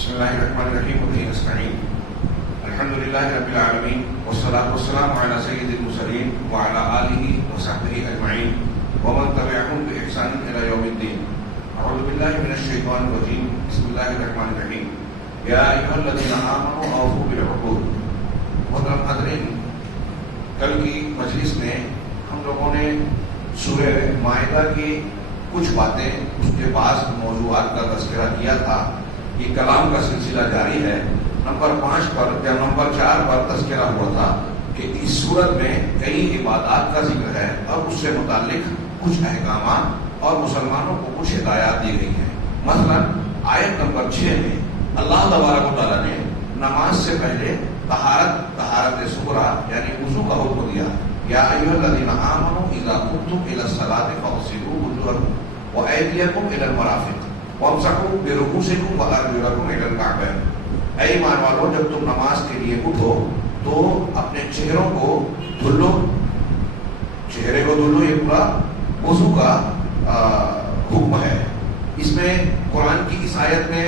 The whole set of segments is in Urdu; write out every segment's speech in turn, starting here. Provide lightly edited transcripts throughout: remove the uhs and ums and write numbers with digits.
بسم الله الرحمن الرحيم وبه نستعين الحمد لله رب العالمين والصلاة والسلام على سيد المرسلين وعلى آله وصحبه أجمعين ومن تبعهم بإحسان إلى يوم الدين. أعوذ بالله من الشيطان الرجيم. بسم الله الرحمن الرحيم. يا أيها الذين آمنوا أوفوا بالعقود. محترم حاضرین، کل کی مجلس میں ہم لوگوں نے سورہ مائدہ کی کچھ باتیں، اس کے بعض موضوعات کا تذکرہ کیا تھا. یہ کلام کا سلسلہ جاری ہے. نمبر 4 پر تذکرہ ہوا تھا کہ اس صورت میں کئی عبادات کا ذکر ہے اور اس سے متعلق کچھ احکامات اور مسلمانوں کو کچھ ہدایات دی گئی ہیں. مثلا آیت نمبر 6 میں اللہ تبارک و تعالیٰ نے نماز سے پہلے طہارت صغریٰ یعنی وضو کا حکم دیا. یا ایھا الذین آمنوا اذا قمتم الی الصلاۃ فاغسلوا وجوہکم وایدیکم الی المرافق وامسحوا برؤوسکم وارجلکم الی الکعبین. اے ایمان والو، جب تم نماز کے لیے اٹھو تو اپنے چہروں کو دھل لو، چہرے کو دھل لو. یہ پورا وضو کا حکم ہے. اس میں قرآن کی اس آیت میں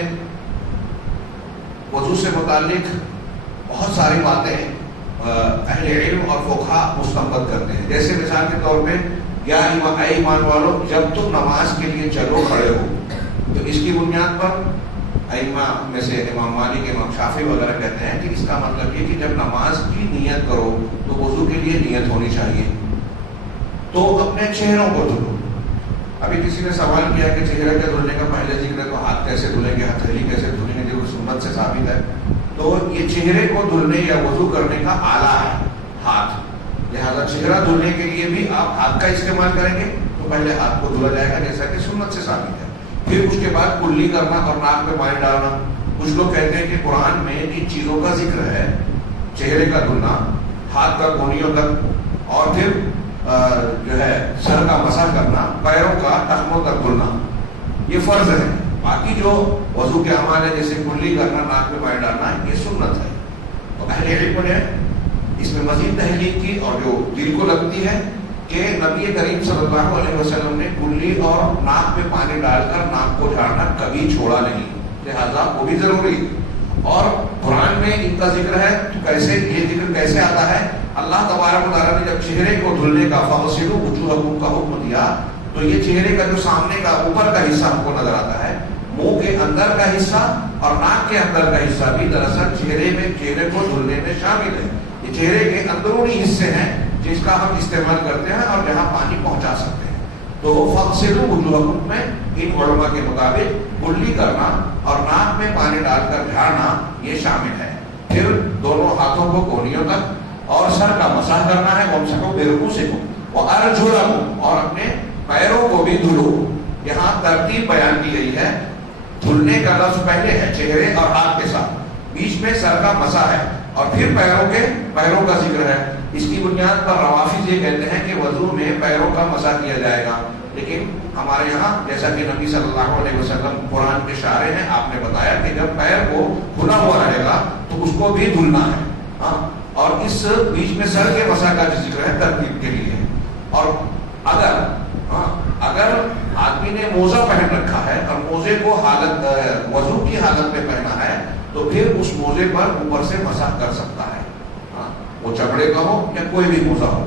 وضو سے متعلق بہت ساری باتیں اہل علم اور فقہاء مستنبط کرتے ہیں. جیسے مثال کے طور پہ یا اے ایمان والو، جب تم نماز کے لیے چلو کھڑے ہو، تو اس کی بنیاد پر ائمہ میں سے امام مالک، امام شافعی وغیرہ کہتے ہیں کہ اس کا مطلب یہ کہ جب نماز کی نیت کرو تو وضو کے لیے نیت ہونی چاہیے. تو اپنے چہروں کو دھلو. ابھی کسی نے سوال کیا کہ چہرے کے دھلنے کا پہلے ذکر ہے تو ہاتھ کیسے دھلیں گے، ہتھیلی کیسے دھلیں گے، جو سنت سے ثابت ہے. تو یہ چہرے کو دھلنے یا وضو کرنے کا آلہ ہے ہاتھ، لہذا چہرہ دھلنے کے لیے بھی آپ ہاتھ کا استعمال کریں گے تو پہلے ہاتھ کو دھلا جائے گا جیسا کہ سنت سے ثابت ہے. پھر اس کے بعد کلی کرنا اور ناک میں پانی ڈالنا. کچھ لوگ کہتے ہیں کہ قرآن میں ان چیزوں کا ذکر ہے، چہرے کا دھلنا، ہاتھ کا کونیوں تک، اور پھر جو ہے سر کا مسح کرنا، پیروں کا ٹخنوں تک دھلنا، یہ فرض ہے. باقی جو وضو کے اعمال ہے جیسے کلی کرنا، ناک میں پانی ڈالنا، یہ سنت ہے. تو اہل علم نے اس میں مزید تحقیق کی اور جو دل کو لگتی ہے کہ نبی کریم صلی اللہ علیہ وسلم نے کلی اور ناک میں پانی ڈال کر ناک کو جھاڑنا کبھی چھوڑا نہیں، لہذا وہ بھی ضروری. اور قرآن میں ان کا ذکر ہے تو کیسے یہ ذکر کیسے آتا ہے؟ اللہ تبارک و تعالیٰ نے جب چہرے کو دھلنے کا فاغسلوا وجوہکم کا حکم دیا تو یہ چہرے کا جو سامنے کا اوپر کا حصہ ہم کو نظر آتا ہے، منہ کے اندر کا حصہ اور ناک کے اندر کا حصہ بھی دراصل چہرے کو دھلنے میں شامل ہے. یہ چہرے کے اندرونی حصے ہیں جس کا ہم استعمال کرتے ہیں اور جہاں پانی پہنچا سکتے ہیں. تو فاغسلوا وجوہکم میں ان علماء کے مطابق کلی کرنا اور ناک میں پانی ڈال کر جھاڑنا یہ شامل ہے. پھر دونوں ہاتھوں کو کونیوں تک اور سر کا مسح کرنا ہے. وامسحوا برؤوسکم وارجلکم، اور اپنے پیروں کو بھی دھلو. یہاں ترتیب بیان کی گئی ہے. دھلنے کا لفظ پہلے ہے چہرے اور ہاتھ کے ساتھ، بیچ میں سر کا مسح ہے اور پھر پیروں کا ذکر ہے. اس کی بنیاد پر روافض یہ کہتے ہیں کہ وضو میں پیروں کا مسح کیا جائے گا، لیکن ہمارے یہاں جیسا کہ نبی صلی اللہ علیہ وسلم قرآن کے شارح ہیں، آپ نے بتایا کہ جب پیر کو کھلا ہوا رہے گا تو اس کو بھی دھلنا ہے. ہاں، اور اس بیچ میں سر کے مسح کا ذکر ہے ترتیب کے لیے. اور اگر آدمی نے موزہ پہن رکھا ہے اور موزے کو وضو کی حالت میں پہنا ہے تو پھر اس موزے پر اوپر سے مسح کر سکتا ہے. وہ چمڑے کا ہو یا کوئی بھی موزہ ہو.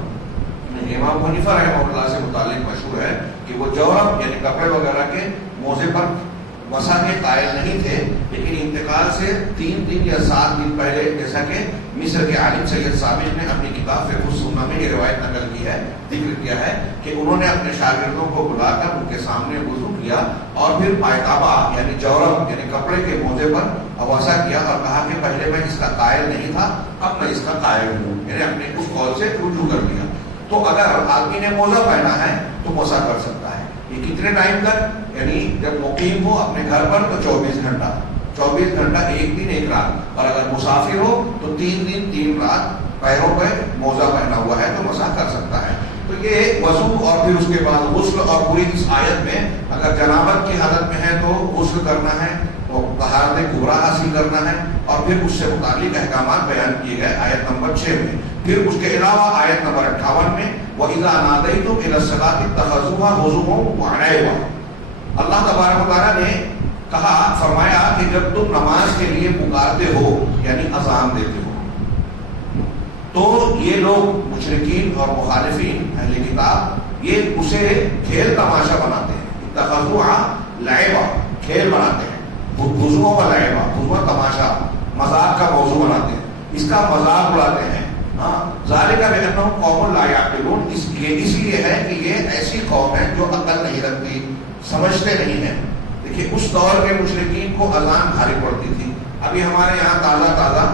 امام حنیفہ رحمہ اللہ سے متعلق مشہور ہے کہ وہ جورب یعنی کپڑے وغیرہ کے موزے پر مسح کے قائل نہیں تھے، لیکن انتقال سے 3 دن یا 7 دن پہلے، جیسا کہ مصر کے عالم سید سابق نے اپنی کتاب فقہ السنہ میں یہ روایت نقل کی ہے، ذکر کیا ہے کہ انہوں نے اپنے شاگردوں کو بلا کر ان کے سامنے وضو کیا اور پھر پائتابہ یعنی جورب یعنی کپڑے کے موزے پر وضع کیا اور کہا کہ پہلے میں اس کا قائل نہیں تھا، اب میں اس کا قائل ہوں. یعنی اپنے اس قول سے رجوع کر لیا. تو اگر آدمی نے موزہ پہنا ہے تو مسح کر سکتا ہے. یہ کتنے ٹائم تک؟ یعنی جب مقیم ہو اپنے گھر پر تو 24 گھنٹہ 1 دن 1 رات، اور اگر مسافر ہو تو 3 دن 3 رات پیروں پہ موزہ پہنا ہوا ہے تو مسح کر سکتا ہے. تو یہ وضو اور پھر اس کے بعد غسل، اور پوری اس آیت میں اگر جنابت کی حالت میں ہے تو غسل کرنا ہے، تو طہارت کبریٰ حاصل کرنا ہے، اور پھر اس سے متعلق احکامات بیان کیے گئے آیت نمبر 6 میں. پھر اس کے علاوہ آیت نمبر 58 میں وَإِذَا نَادَيْتُمْ إِلَى الصَّلَاةِ اتَّخَذُوهَا هُزُوًا وَلَعِبًا. اللہ تبارک و تعالیٰ نے کہا فرمایا کہ جب تم نماز کے لیے پکارتے ہو یعنی اذان دیتے ہو تو یہ لوگ مشرکین اور مخالفین اہل کتاب یہ اسے کھیل تماشا بناتے ہیں، اتخذوها لعبا، کھیل بناتے ہیں، خضوع و لعبا، خضوع تماشا، مذاق کا موضوع بناتے ہیں، اس کا مذاق اڑاتے ہیں۔ ذالک بانہم قوم لا یعقلون، اس لیے ہے کہ یہ ایسی قوم ہے جو عقل نہیں رکھتی، سمجھتے نہیں ہیں۔ دیکھیے اس دور کے مشرکین کو اذان بھاری پڑتی تھی۔ ابھی ہمارے یہاں تازہ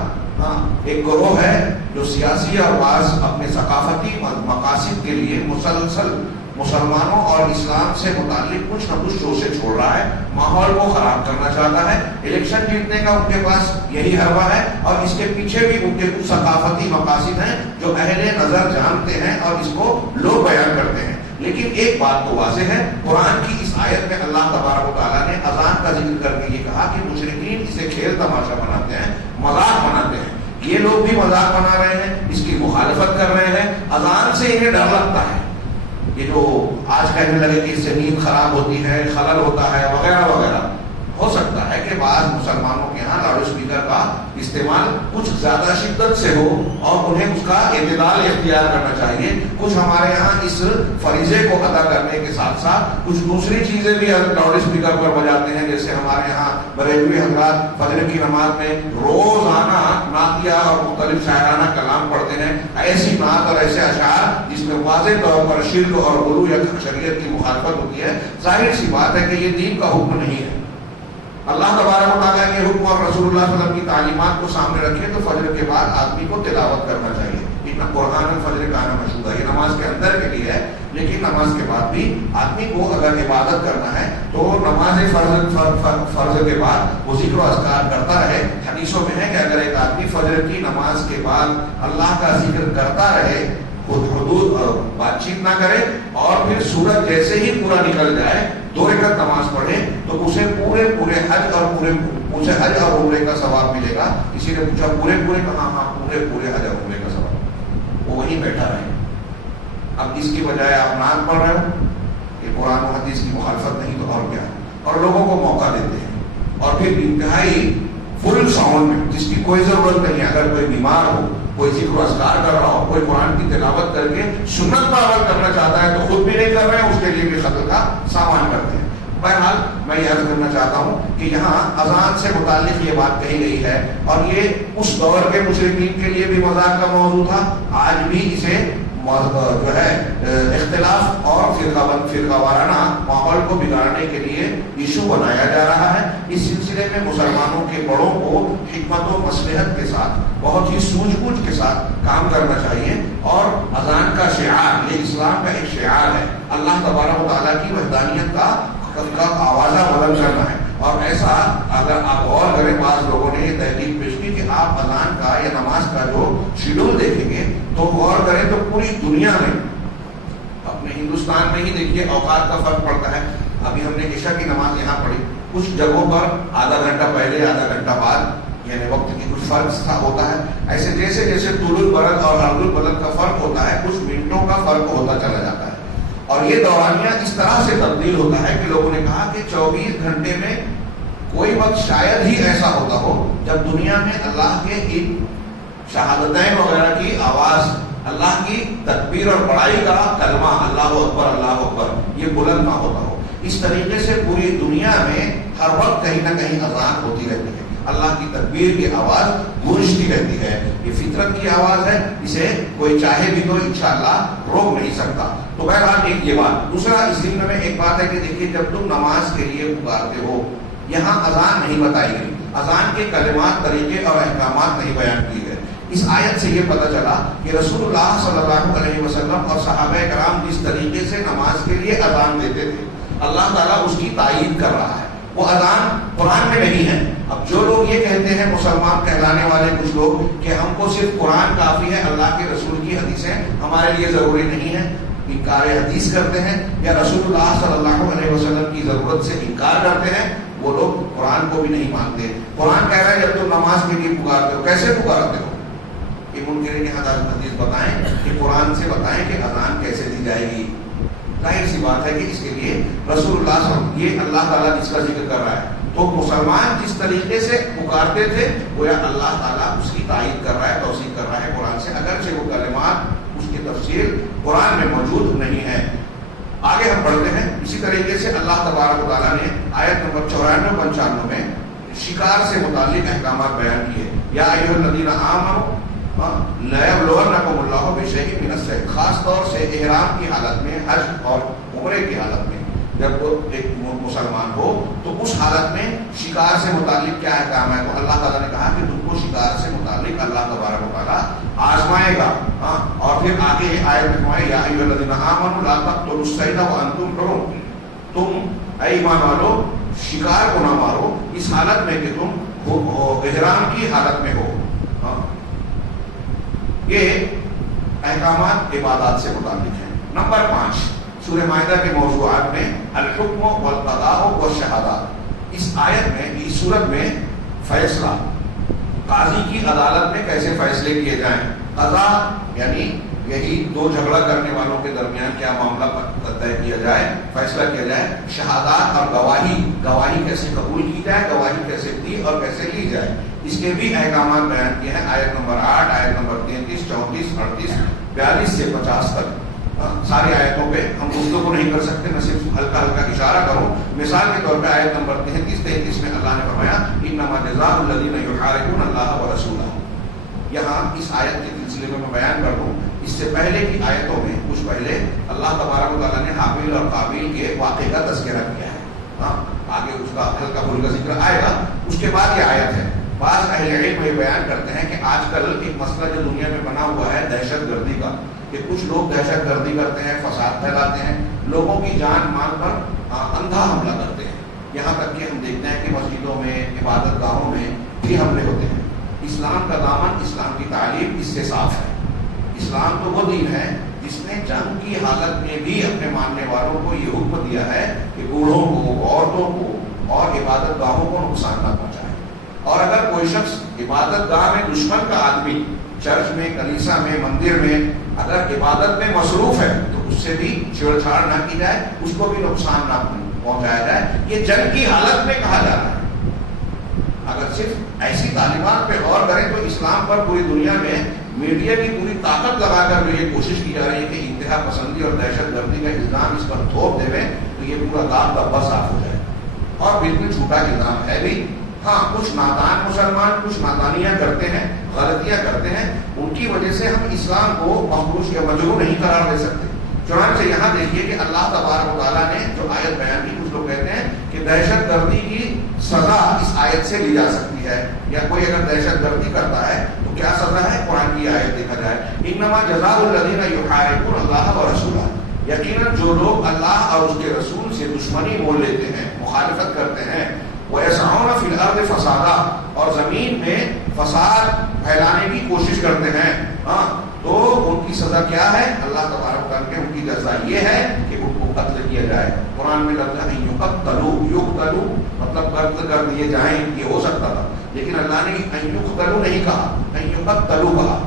ایک گروہ ہے جو سیاسی اور بعض اپنے ثقافتی مقاصد کے لیے مسلسل مسلمانوں اور اسلام سے متعلق کچھ نہ کچھ شوشے چھوڑ رہا ہے، ماحول کو خراب کرنا چاہتا ہے، الیکشن جیتنے کا ان کے پاس یہی حربہ ہے، اور اس کے پیچھے بھی ان کے کچھ ثقافتی مقاصد ہیں جو اہل نظر جانتے ہیں اور اس کو لوگ بیان کرتے ہیں۔ لیکن ایک بات تو واضح ہے، قرآن کی اس آیت میں اللہ تبارک و تعالیٰ نے اذان کا ذکر کر کے یہ کہا کہ مشرکین اسے کھیل تماشا بناتے ہیں، مذاق بناتے ہیں۔ یہ لوگ بھی مذاق بنا رہے ہیں، اس کی مخالفت کر رہے ہیں، اذان سے انہیں ڈر لگتا ہے۔ یہ جو آج کہنے لگے کہ اس سے نیند خراب ہوتی ہے، خلل ہوتا ہے وغیرہ وغیرہ، ہو سکتا ہے کہ بعض مسلمانوں کے ہاں لاؤڈ اسپیکر کا استعمال کچھ زیادہ شدت سے ہو اور انہیں اس کا اعتدال اختیار کرنا چاہیے۔ کچھ ہمارے یہاں اس فریضے کو ادا کرنے کے ساتھ ساتھ کچھ دوسری چیزیں بھی لاؤڈ اسپیکر پر بجاتے ہیں، جیسے ہمارے یہاں بریلوی حضرات فجر کی نماز میں روزانہ نعتیہ اور مختلف شاعرانہ کلام پڑھتے ہیں، ایسی نعت اور ایسے اشعار جس میں واضح طور پر شرک اور غلو یا شریعت کی مخالفت ہوتی ہے۔ ظاہر سی بات ہے کہ یہ دین کا حکم نہیں ہے۔ اللہ تبارک و تعالیٰ کے حکم اور رسول اللہ صلی اللہ علیہ وسلم کی تعلیمات کو سامنے رکھیں تو فجر کے بعد آدمی کو تلاوت کرنا چاہیے۔ اتنا قرآن الفجر کانا مشہور ہے، یہ نماز کے اندر کے لیے ہے، لیکن نماز کے بعد بھی آدمی کو اگر عبادت کرنا ہے تو نماز فرض کے بعد وہ ذکر و اذکار کرتا رہے۔ حدیثوں میں ہے کہ اگر ایک آدمی فجر کی نماز کے بعد اللہ کا ذکر کرتا رہے، حدود بات چیت نہ کرے، اور پھر سورج جیسے ہی پورا نکل جائے 2 رکعت نماز پڑھے تو اسے پورے حج اور پورے حج اور عمرے کا ثواب ملے گا۔ کسی نے پوچھا پورے کہاں؟ ہاں پورے حج اور عمرے کا ثواب۔ وہ وہیں بیٹھا رہے۔ اب اس کی بجائے آپ نعت پڑھ رہے ہو، یہ قرآن و حدیث کی مخالفت نہیں تو اور کیا ہے، اور لوگوں کو موقع دیتے ہیں، اور پھر انتہائی فل ساؤنڈ میں جس کی کوئی ضرورت نہیں ہے۔ اگر کوئی بیمار ہو، کوئی ذکر و اذکار کر رہا ہو، کوئی قرآن کی تلاوت کر کے سنت پابند کرنا چاہتا ہے تو خود بھی نہیں کر رہے ہیں، اس کے لیے بھی قتل کا سامان کرتے ہیں۔ بہرحال میں یہ عرض کرنا چاہتا ہوں کہ یہاں اذان سے متعلق یہ بات کہی گئی ہے، اور یہ اس دور کے مشرکین کے لیے بھی مذاق کا موضوع تھا، آج بھی اسے جو ہے اختلاف اور فرقہ وارانہ ماحول کو بگاڑنے کے لیے ایشو بنایا جا رہا ہے۔ اس سلسلے میں مسلمانوں کے بڑوں کو حکمت و مصلحت کے ساتھ بہت ہی سوجھ بوجھ کے ساتھ کام کرنا چاہیے، اور اذان کا شعار یہ اسلام کا ایک شعار ہے، اللہ تبارک و تعالیٰ کی وحدانیت کا آوازہ بلند کرنا ہے۔ اور ایسا اگر آپ غور کریں، بعض لوگوں نے یہ تحقیق پیش کی کہ آپ اذان کا یا نماز کا جو شیڈول دیکھیں گے تو غور کریں تو پوری دنیا میں، اپنے ہندوستان میں ہی دیکھیے اوقات کا فرق پڑتا ہے۔ ابھی ہم نے عشاء کی نماز یہاں پڑھی، کچھ جگہوں پر آدھا گھنٹہ پہلے آدھا گھنٹہ بعد، یعنی وقت کی کچھ فرق ہوتا ہے۔ ایسے جیسے طول البلد اور عرض البلد کا فرق ہوتا ہے، کچھ منٹوں کا فرق ہوتا چلا جاتا ہے، اور یہ دورانیہ اس طرح سے تبدیل ہوتا ہے کہ لوگوں نے کہا کہ 24 گھنٹے میں کوئی وقت شاید ہی ایسا ہوتا ہو جب دنیا میں اللہ کے ان شہادتین وغیرہ کی آواز، اللہ کی تکبیر اور بڑائی کا کلمہ اللہ اکبر یہ بلند نہ ہوتا ہو۔ اس طریقے سے پوری دنیا میں ہر وقت کہیں نہ کہیں اذان ہوتی رہتی ہے، اللہ کی تکبیر کی آواز گونجتی رہتی ہے۔ یہ فطرت کی آواز ہے، اسے کوئی چاہے بھی تو انشاءاللہ روک نہیں سکتا۔ تو بہرحال ایک یہ بات۔ دوسرا اس ضمن میں ایک بات ہے کہ دیکھیے جب تم نماز کے لیے پکارتے ہو، یہاں اذان نہیں بتائی گئی، اذان کے کلمات، طریقے اور احکامات نہیں بیان کیے گئے۔ اس آیت سے یہ پتہ چلا کہ رسول اللہ صلی اللہ علیہ وسلم اور صحابہ کرام جس طریقے سے نماز کے لیے اذان دیتے تھے، اللہ تعالیٰ اس کی تائید کر رہا ہے۔ وہ اذان قرآن میں نہیں ہے۔ اب جو لوگ یہ کہتے ہیں، مسلمان کہلانے والے کچھ لوگ، کہ ہم کو صرف قرآن کافی ہے، اللہ کے رسول کی حدیثیں ہمارے لیے ضروری نہیں ہے، انکار حدیث کرتے ہیں، یا رسول اللہ صلی اللہ علیہ وسلم کی ضرورت سے انکار کرتے ہیں، وہ لوگ قرآن کو بھی نہیں مانتے۔ قرآن کہہ رہا ہے جب تم نماز کے لیے پکارتے ہو، کیسے پکارتے ہو؟ یہ منکرین حدیث بتائیں کہ قرآن سے بتائیں کہ اذان کیسے دی جائے گی۔ ظاہر سی بات ہے کہ اس کے لیے رسول اللہ صلی اللہ علیہ وسلم، یہ اللہ تعالیٰ جس کا ذکر کر رہا ہے، تو مسلمان جس طریقے سے پکارتے تھے گویا اللہ تعالیٰ اس کی تائید کر رہا ہے، توثیق کر رہا ہے قرآن سے، اگرچہ وہ کلمات اس کی تفسیر قرآن میں موجود نہیں ہے۔ آگے ہم پڑھتے ہیں، اسی طریقے سے اللہ تبارک و تعالیٰ نے آیت نمبر 94-95 میں شکار سے متعلق احکامات بیان کیے۔ یا ایھا الذین آمنوا لیبلونکم اللہ بشیء من الصید، خاص طور سے احرام کی حالت میں، حج اور عمرے کی حالت میں جب وہ ایک مسلمان ہو تو اس حالت میں شکار سے متعلق کیا احکام ہے، تو اللہ تعالیٰ نے کہا کہ تم کو شکار سے متعلق اللہ تبارک و تعالیٰ آزمائے گا۔ اور پھر آگے آیت میں فرمایا یا ایھا الذین آمنوا لا تقتلوا الصید وانتم حرم، تم اے ایمان والو شکار کو نہ مارو اس حالت میں کہ تم احرام کی حالت میں ہو۔ یہ احکامات عبادات سے متعلق ہیں۔ نمبر 5 سورہ مائدہ کے موضوعات میں الحکم والقضاء والشہادات، اس آیت میں، اس صورت میں فیصلہ، قاضی کی عدالت میں کیسے فیصلے کیے جائیں، قضاء یعنی یہی دو جھگڑا کرنے والوں کے درمیان کیا معاملہ طے کیا جائے، فیصلہ کیا جائے، شہادات اور گواہی کیسے قبول کی جائے، گواہی کیسے دی اور کیسے لی جائے، اس کے بھی احکامات بیان کیے ہیں۔ آیت نمبر 8، آیت نمبر 33، 34، 38، 42 سے 50 تک۔ ساری آیتوں پہ ہم گفتگو نہیں کر سکتے، میں صرف ہلکا ہلکا اشارہ کروں۔ مثال کے طور پہ آیت نمبر 33 میں اللہ نے فرمایا انما جزاء الذین یحاربون اللہ ورسولہ، یہاں اس آیت کے سلسلے میں بیان کر دوں، اس سے پہلے کی آیتوں میں کچھ پہلے اللہ تبارک و تعالیٰ نے حابیل اور قابیل کے واقعے کا تذکرہ کیا ہے، آگے اس کا ہلکا پھلکا ذکر آئے گا، اس کے بعد یہ آیت ہے۔ بعض اہل علم یہ بیان کرتے ہیں کہ آج کل ایک مسئلہ جو دنیا میں بنا ہوا ہے دہشت گردی کا، کہ کچھ لوگ دہشت گردی کرتے ہیں، فساد پھیلاتے ہیں، لوگوں کی جان مال پر اندھا حملہ کرتے ہیں، یہاں تک کہ ہم دیکھتے ہیں کہ مسجدوں میں، عبادت گاہوں میں بھی حملے ہوتے ہیں۔ اسلام کا دامن، اسلام کی تعلیم اس سے صاف ہے۔ اسلام تو وہ دین ہے جس نے جنگ کی حالت میں بھی اپنے ماننے والوں کو یہ حکم دیا ہے کہ بوڑھوں کو، عورتوں کو اور عبادت گاہوں کو نقصان نہ پہنچائے، اور اگر کوئی شخص عبادت گاہ میں دشمن کا آدمی، چرچ میں، کلیسا میں، مندر میں اگر عبادت میں مصروف ہے تو اس سے بھی چھیڑ چھاڑ نہ کی جائے، اس کو بھی نقصان نہ پہنچایا جائے، یہ جنگ کی حالت میں کہا جا رہا ہے۔ اگر صرف ایسی تعلیمات پہ غور کریں تو اسلام پر پوری دنیا میں میڈیا کی پوری طاقت لگا کر جو یہ کوشش کی جا رہی ہے کہ انتہا پسندی اور دہشت گردی کا الزام اس پر تھوپ دے تو یہ پورا داغ دبا صاف ہو جائے، اور بالکل جھوٹا الزام ہے بھی۔ ہاں کچھ نادان مسلمان کچھ نادانیاں کرتے ہیں، غلطیاں کرتے ہیں، ان کی وجہ سے ہم اسلام کو مخدوش یا مجروح نہیں قرار دے سکتے۔ چنانچہ یہاں دیکھیے کہ اللہ تبارک و تعالیٰ نے جو آیت بیان کی، کچھ لوگ کہتے ہیں کہ دہشت گردی کی سزا اس آیت سے لی جا سکتی ہے، یا کوئی اگر دہشت گردی کرتا ہے تو کیا سزا ہے، قرآن کی آیت دیکھا جائے انما جزاء الذین یحاربون اللہ ورسولہ، یقیناً جو لوگ اللہ اور اس کے رسول سے دشمنی مول لیتے ہیں، مخالفت کرتے ہیں، وَيَسْعَوْنَ فِي الْأَرْضِ فَسَادًا، اور زمین میں فساد پھیلانے کی کوشش کرتے ہیں، تو ان کی سزا کیا ہے، اللہ تبارک تعالیٰ کے ان کی جزا یہ ہے کہ ان کو قتل کیا جائے۔ قرآن میں لفظ ہے یقتلوا، مطلب قتل کر دیے جائیں، یہ ہو سکتا تھا، لیکن اللہ نے یقتلوا نہیں کہا، یقتلوا کہا۔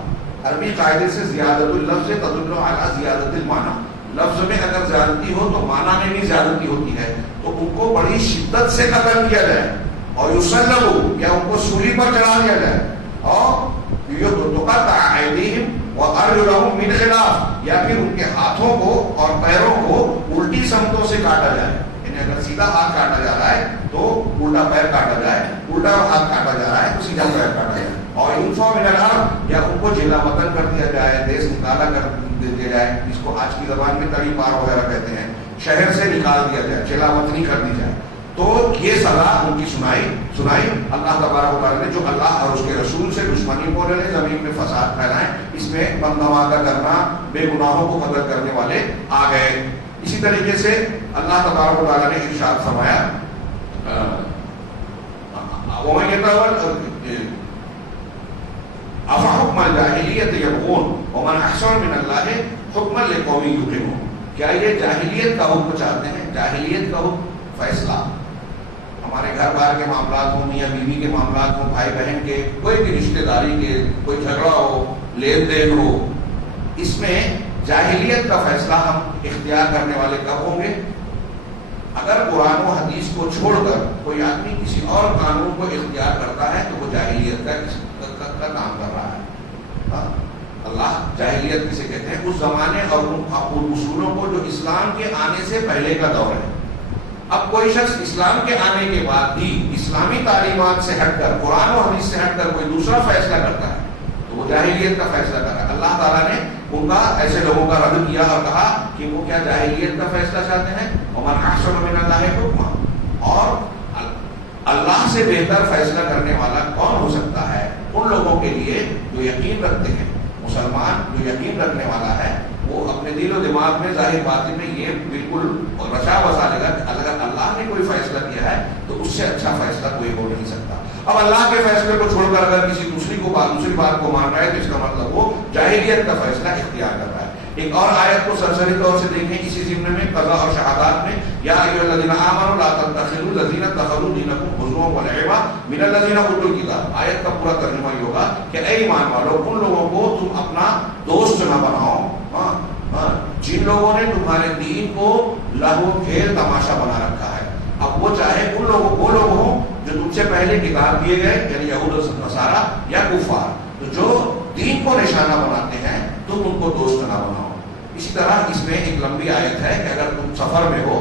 عربی قاعدے سے زیادت اللفظ تدل علی زیادت المعنی، لفظ میں اگر زیادتی ہو تو معنی میں بھی زیادتی ہوتی ہے، تو ان کو بڑی شدت سے قتل کیا جائے، اور یصلبوا یا ان کو سولی پر چڑھا دیا جائے، اور تقطع ایدیہم وارجلہم من خلاف، یا پھر ان کے ہاتھوں کو اور پیروں کو الٹی سمتوں سے کاٹا جائے، یعنی اگر سیدھا ہاتھ کاٹا جا رہا ہے تو الٹا پیر کاٹا جائے، الٹا ہاتھ کاٹا جا رہا ہے تو سیدھا پیر کاٹا جائے، اور ینفوا من الارض، یا ان کو جلا وطن کر دیا جائے، دیس نکالا کر دیا جائے، جس کو آج کی زبان میں تڑی پار وغیرہ کہتے ہیں، شہر سے نکال دیا جائے، جلا وطنی کر دی جائے۔ تو یہ سزا ان کی سنائی اللہ تبارک و تعالیٰ نے، جو اللہ اور اس کے رسول سے دشمنی بولے، زمین میں فساد پھیلائیں، اس میں بم دھماکہ کرنا، بے گناہوں کو قتل کرنے والے آ گئے۔ اسی طریقے سے اللہ تبارک و تعالیٰ نے ارشاد فرمایا وَمَن يَتَوَلَّ أَفَحُكْمَ الْجَاهِلِيَّةِ يَبْغُونَ وَمَنْ أَحْسَنُ مِنَ اللَّهِ حُكْمًا لِقَوْمٍ يُوقِنُونَ، کیا یہ جاہلیت کا حکم چاہتے ہیں؟ جاہلیت کا حکم، فیصلہ، ہمارے گھر بار کے معاملات ہوں، میاں بیوی کے معاملات ہوں، بھائی بہن کے، کوئی بھی رشتہ داری کے، کوئی جھگڑا ہو، لین دین ہو، اس میں جاہلیت کا فیصلہ ہم اختیار کرنے والے کب ہوں گے؟ اگر قرآن و حدیث کو چھوڑ کر کوئی آدمی کسی اور قانون کو اختیار کرتا ہے تو وہ جاہلیت کا کام کر رہا ہے. اللہ جاہلیت کسے کہتے ہیں؟ اس زمانے اور ان اصولوں کو جو اسلام کے آنے سے پہلے کا دور ہے. اب کوئی شخص اسلام کے آنے کے بعد بھی اسلامی تعلیمات سے ہٹ کر، قرآن و حدیث سے ہٹ کر کوئی دوسرا فیصلہ کرتا ہے تو وہ جاہلیت کا فیصلہ کر رہا ہے. اللہ تعالیٰ نے ان کا ایسے لوگوں کا رد کیا اور کہا کہ وہ کیا جاہلیت کا فیصلہ چاہتے ہیں؟ وَمَنْ أَحْسَنُ مِنَ اللَّهِ حُكْمًا. اور اللہ سے بہتر فیصلہ کرنے والا کون ہو سکتا ہے؟ ان لوگوں کے لیے جو یقین رکھتے ہیں. مسلمان جو یقین رکھنے والا ہے وہ اپنے دل و دماغ میں ظاہر باطن میں یہ بالکل رچا بسا لے گا کہ اگر اللہ نے کوئی فیصلہ کیا ہے تو اس سے اچھا فیصلہ کوئی ہو نہیں سکتا. اب اللہ کے فیصلے کو چھوڑ کر اگر کسی دوسری بات کو مان رہا ہے تو اس کا مطلب وہ جاہلیت کا فیصلہ اختیار کر رہا ہے. ایک اور آیت کو سرسری طور سے دیکھیں اسی ضمن میں قضاء اور شہادات میں، یا ایھا الذین آمنوا لا تتخذوا الذین اتخذوا دینکم ہزوا ولعبا من الذین اوتوا الکتاب. آیت کا پورا ترجمہ یہ ہوگا کہ اے ایمان والو، ان لوگوں کو تم اپنا دوست نہ بناؤ جن لوگوں نے تمہارے دین کو لہو کھیل تماشا بنا رکھا ہے. اب وہ چاہے ان لوگوں وہ لوگ ہوں جو تم سے پہلے کتاب دیے گئے یعنی یہود و نصارا یا کفار، تو جو دین کو نشانہ بناتے ہیں تم ان کو دوست نہ بناؤ. اسی طرح اس میں ایک لمبی آیت ہے کہ اگر تم سفر میں ہو،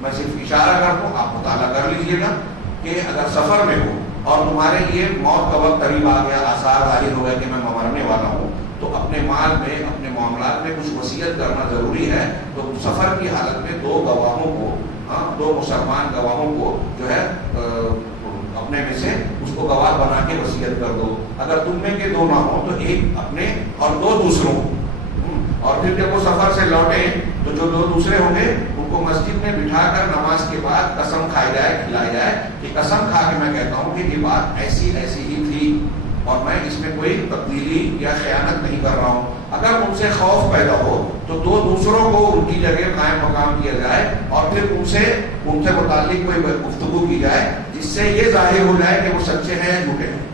میں صرف اشارہ کرتا ہوں، آپ مطالعہ کر لیجئے گا کہ اگر سفر میں ہو اور تمہارے لیے موت کا وقت قریب آ گیا، آثار ظاہر ہو گئے کہ میں مرنے والا ہوں، تو اپنے مال میں اپنے معاملات میں کچھ وصیت کرنا ضروری ہے. تو سفر کی حالت میں دو گواہوں کو، دو مسلمان گواہوں کو جو ہے اپنے میں سے اس کو گواہ بنا کے وصیت کر دو. اگر تم میں کے دو نہ ہو تو ایک اپنے اور دو دوسروں کو. اور پھر جب وہ سفر سے لوٹے تو جو دو دوسرے ہوں گے ان کو مسجد میں بٹھا کر نماز کے بعد قسم کھائی جائے، کھلائی جائے کہ قسم کھا کے میں کہتا ہوں کہ یہ بات ایسی ہی تھی اور میں اس میں کوئی تبدیلی یا خیانت نہیں کر رہا ہوں. اگر ان سے خوف پیدا ہو تو دو دوسروں کو ان کی جگہ قائم مقام کیا جائے اور پھر ان سے متعلق کوئی گفتگو کی جائے جس سے یہ ظاہر ہو جائے کہ وہ سچے ہیں جھوٹے ہیں.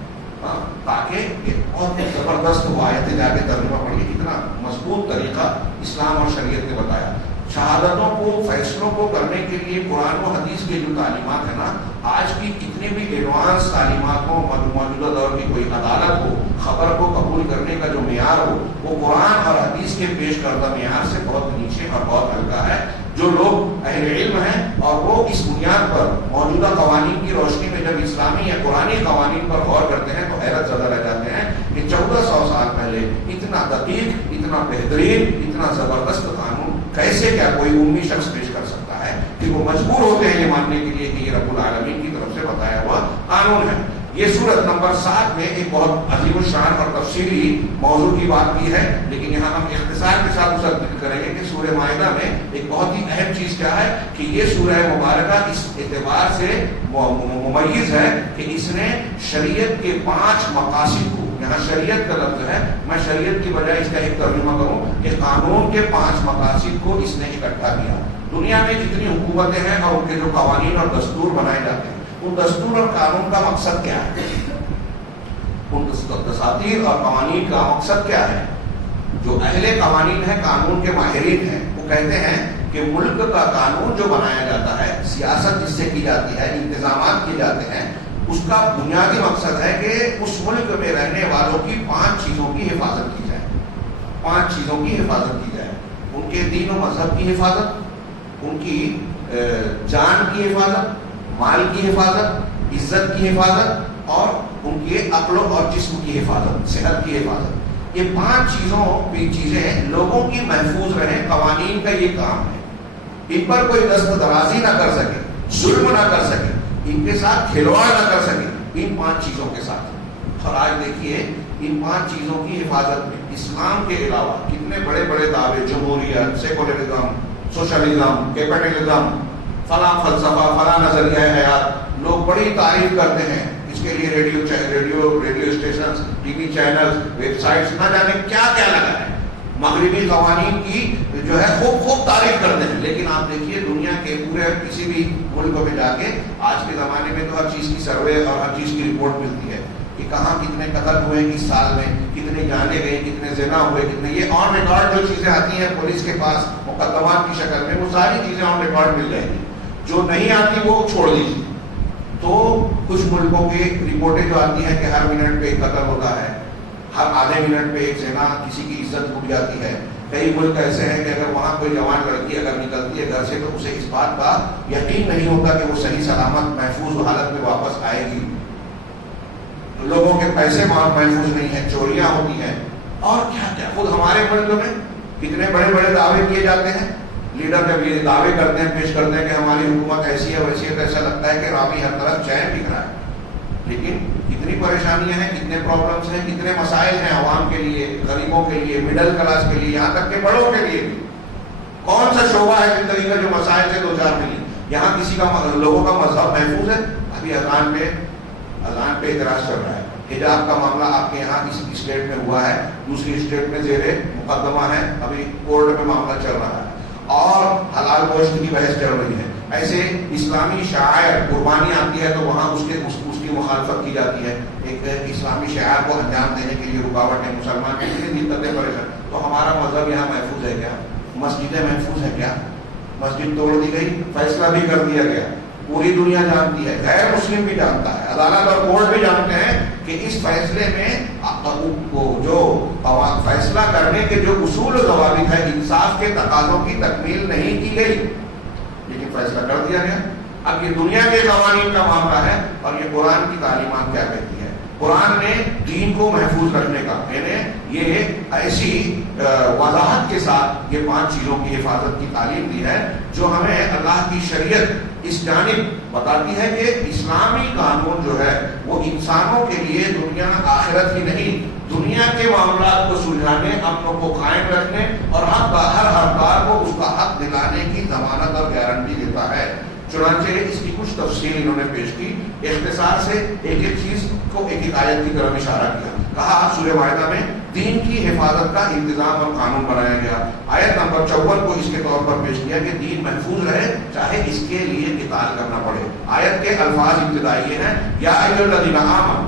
تاکہ بہت زبردست وہ آیتیں جا کے ترجمہ پڑھی، اتنا مضبوط طریقہ اسلام اور شریعت نے بتایا. شہادتوں کو، فیصلوں کو کرنے کے لیے قرآن و حدیث کے جو تعلیمات ہیں نا، آج کی کتنی بھی ایڈوانس تعلیمات ہو، موجودہ دور کی کوئی عدالت ہو، خبر کو قبول کرنے کا جو معیار ہو وہ قرآن اور حدیث کے پیش کردہ معیار سے بہت نیچے اور بہت ہلکا ہے. جو لوگ اہل علم ہیں اور وہ اس بنیاد پر موجودہ قوانین کی روشنی میں جب اسلامی یا قرآنی قوانین پر غور کرتے ہیں تو حیرت زدہ رہ جاتے ہیں کہ 1400 سال پہلے اتنا دقیق، اتنا بہترین، اتنا زبردست قانون کیسے کیا کوئی امی شخص پیش کر سکتا ہے کہ وہ مجبور ہوتے ہیں یہ ماننے کے لیے کہ یہ رب العالمین کی طرف سے بتایا ہوا قانون ہے. یہ سورت نمبر 7 میں ایک بہت عظیم الشان اور تفصیلی موضوع کی بات کی ہے، لیکن یہاں ہم اختصار کے ساتھ اسے ذکر کریں گے کہ سورہ مائدہ میں ایک بہت ہی اہم چیز کیا ہے کہ یہ سورہ مبارکہ اس اعتبار سے ممیز ہے کہ اس نے شریعت کے 5 مقاصد کو، یہاں شریعت کا لفظ ہے، میں شریعت کی بجائے اس کا ایک ترجمہ کروں کہ قانون کے 5 مقاصد کو اس نے اکٹھا کیا. دنیا میں جتنی حکومتیں ہیں اور ان کے جو قوانین اور دستور بنائے جاتے ہیں، ان دستور اور قانون کا مقصد کیا ہے؟ ان دساتیر اور قوانین کا مقصد کیا ہے؟ جو اہل قوانین ہیں، قانون کے ماہرین ہیں، وہ کہتے ہیں کہ ملک کا قانون جو بنایا جاتا ہے، سیاست جس سے کی جاتی ہے، انتظامات کیے جاتے ہیں، اس کا بنیادی مقصد ہے کہ اس ملک میں رہنے والوں کی 5 چیزوں کی حفاظت کی جائے. 5 چیزوں کی حفاظت کی جائے. ان کے دین و مذہب کی حفاظت، ان کی جان کی حفاظت، مال کی حفاظت، عزت کی حفاظت اور ان کے عقل اور جسم کی حفاظت، صحت کی حفاظت. یہ 5 چیزیں لوگوں کی محفوظ رہیں. قوانین کا یہ کام ہے. ان پر کوئی دست درازی نہ کر سکے، ظلم نہ کر سکے، ان کے ساتھ کھلواڑ نہ کر سکے، ان 5 چیزوں کے ساتھ. اور آج دیکھیے ان 5 چیزوں کی حفاظت میں اسلام کے علاوہ کتنے بڑے بڑے دعوے، جمہوریت، سیکولرزم، سوشلزم، کیپٹلزم، فلاں فلسفہ، فلاں نظریہ حیات، لوگ بڑی تعریف کرتے ہیں. اس کے لیے radio stations, T V channels, web sites, نہ جانے کیا کیا لگا ہے. مغربی قوانین کی جو ہے خوب تعریف کرتے ہیں. لیکن آپ دیکھیے دنیا کے پورے کسی بھی ملک میں جا کے آج کے زمانے میں تو ہر چیز کی سروے اور ہر چیز کی رپورٹ ملتی ہے کہ کہاں کتنے قتل ہوئے اس سال میں، کتنے جانے گئے، کتنے زنا ہوئے، کتنے، یہ آن ریکارڈ جو چیزیں آتی ہیں پولیس کے پاس مقدمات کی شکل میں، وہ ساری چیزیں آن ریکارڈ مل جائیں گی. جو نہیں آتی وہ چھوڑ دیجیے. تو کچھ ملکوں کی رپورٹیں جو آتی ہیں کہ ہر منٹ پہ ایک قتل ہوتا ہے, ہر آدھے منٹ پہ ایک زنا, کسی کی عزت ٹوٹ جاتی ہے. کئی ملک ایسے ہیں کہ اگر وہاں کوئی جوان لڑکی اگر نکلتی ہے گھر سے تو اسے اس بات کا یقین نہیں ہوتا کہ وہ صحیح سلامت محفوظ حالت میں واپس آئے گی. لوگوں کے پیسے محفوظ نہیں ہیں, چوریاں ہوتی ہیں, اور کیا کیا. خود ہمارے ملک میں کتنے بڑے بڑے دعوے کیے جاتے ہیں, لیڈر جب یہ دعوے کرتے ہیں, پیش کرتے ہیں کہ ہماری حکومت ایسی ہے ویسی ہے, تو ایسا لگتا ہے کہ راوی ہر طرف چین دکھ رہا ہے. لیکن کتنی پریشانیاں ہیں, کتنے پرابلمس ہیں, کتنے مسائل ہیں عوام کے لیے, غریبوں کے لیے, مڈل کلاس کے لیے, یہاں تک کہ بڑوں کے لیے. کون سا شعبہ ہے زندگی کا جو مسائل سے دو چار نہیں؟ یہاں کسی کا لوگوں کا مذہب محفوظ ہے. ابھی اذان پہ اعتراض چل رہا ہے. حجاب کا معاملہ آپ کے یہاں اس اسٹیٹ میں ہوا ہے, دوسری اسٹیٹ میں زیر مقدمہ ہے, ابھی کورٹ میں معاملہ چل رہا ہے, اور حلال گوشت کی بحث چل رہی ہے. ایسے اسلامی شعائر قربانی آتی ہے تو وہاں اس کی مخالفت کی جاتی ہے. ایک اسلامی شعائر کو انجام دینے کے لیے رکاوٹ ہے. مسلمان کتنی دقتیں پریشان. تو ہمارا مذہب یہاں محفوظ ہے کیا؟ مسجدیں محفوظ ہیں کیا؟ مسجد توڑ دی گئی, فیصلہ بھی کر دیا گیا, پوری دنیا جانتی ہے, غیر مسلم بھی جانتا ہے, عدالت اور کورٹ بھی جانتے ہیں کہ اس فیصلے میں جو فیصلہ کرنے کے جو اصول و ضوابط ہے, انصاف کے تقاضوں کی تکمیل نہیں کی گئی, لیکن فیصلہ کر دیا گیا. اب یہ دنیا کے قوانین کا معاملہ ہے, اور یہ قرآن کی تعلیمات کیا کہتی ہے. قرآن نے دین کو محفوظ رکھنے کا, یعنی یہ ایسی وضاحت کے ساتھ یہ 5 چیزوں کی حفاظت کی تعلیم دی ہے جو ہمیں اللہ کی شریعت اس جانب بتاتی ہے کہ اسلامی قانون جو ہے وہ انسانوں کے لیے دنیا آخرت ہی نہیں, دنیا کے معاملات کو سلجھانے, امن کو قائم رکھنے اور ہر حقدار کو اس کا حق دلانے کی ضمانت اور گارنٹی دیتا ہے. چنانچہ اس کی کچھ تفصیل انہوں نے پیش کی, اختصار سے ایک ایک چیز کو ایک ایک آیت کی طرف اشارہ کیا. کہا سورہ مائدہ میں دین کی حفاظت کا انتظام اور قانون بنایا گیا. آیت نمبر 54 کو اس کے طور پر پیش کیا کہ دین محفوظ رہے چاہے اس کے لیے قتال کرنا پڑے. آیت کے الفاظ ابتدائی ہیں یا ایھا الذین آمنوا,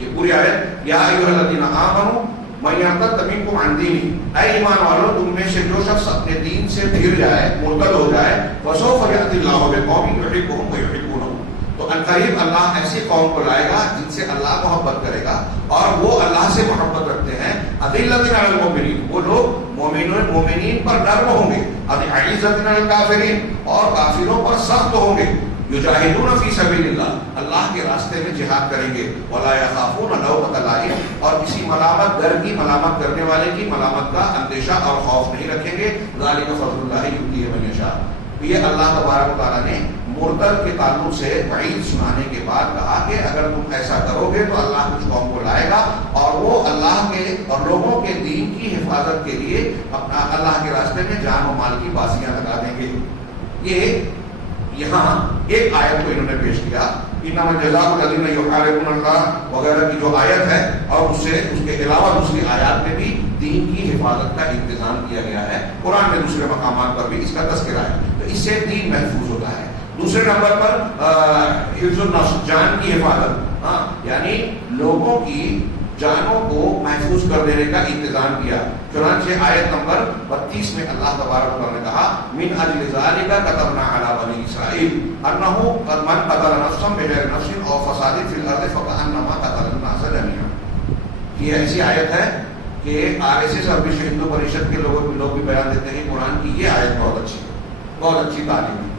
یہ پوری آیت یا ایھا الذین آمنوا من یرتد منکم عن دینہ, اے ایمان والو تم میں سے جو شخص اپنے دین سے پھر جائے, مرتد ہو جائے, فسوف یأتی اللہ بقوم یحبهم ویحبونہ, تو عنقریب اللہ ایسی قوم کو لائے گا جن سے اللہ محبت کرے گا اور وہ اللہ سے محبت رکھتے ہیں. اذلۃ علی المؤمنین, وہ لوگ مومنین پر نرم ہوں گے. اعزۃ علی الکافرین, اور کافروں پر سخت ہوں گے. یجاہدون فی سبیل اللہ, اللہ کے راستے میں جہاد کریں گے. ولا یخافون لومۃ لائم, اور کسی ملامت گر کی, ملامت کرنے والے کی ملامت کا اندیشہ اور خوف نہیں رکھیں گے. ذالک فضل اللہ یؤتیہ من یشاء. یہ اللہ تبارک و تعالیٰ نے مرتد کے تعلق سے وعید سنانے کے بعد کہا کہ اگر تم ایسا کرو گے تو اللہ کچھ قوم کو لائے گا اور وہ اللہ کے اور لوگوں کے دین کی حفاظت کے لیے اپنا اللہ کے راستے میں جان و مال کی بازیاں لگا دیں گے. یہ یہاں ایک آیت کو انہوں نے پیش کیا, انما جزاء الذین یحاربون اللہ وغیرہ کی جو آیت ہے, اور اس کے علاوہ دوسری آیات میں بھی دین کی حفاظت کا انتظام کیا گیا ہے. قرآن میں دوسرے مقامات پر بھی اس کا تذکرہ ہے, تو اس سے دین محفوظ ہوتا ہے. دوسرے نمبر پر حفظ النفس, جان کی حفاظت, یعنی لوگوں کی جانوں کو محفوظ کر دینے کا انتظام کیا. چنانچہ آیت نمبر 32 میں اللہ تبارک و تعالیٰ نے کہا من اجل ذلک كتبنا علی بنی اسرائیل انہ من قتل نفسا بغیر نفس او فساد فی الارض فکأنما قتل الناس جميعا. یہ ایسی آیت ہے کہ RSS اور وشو ہندو پریشد کے لوگ بھی بیان دیتے ہیں قرآن کی یہ آیت بہت اچھی ہے, بہت اچھی تعلیم ہے.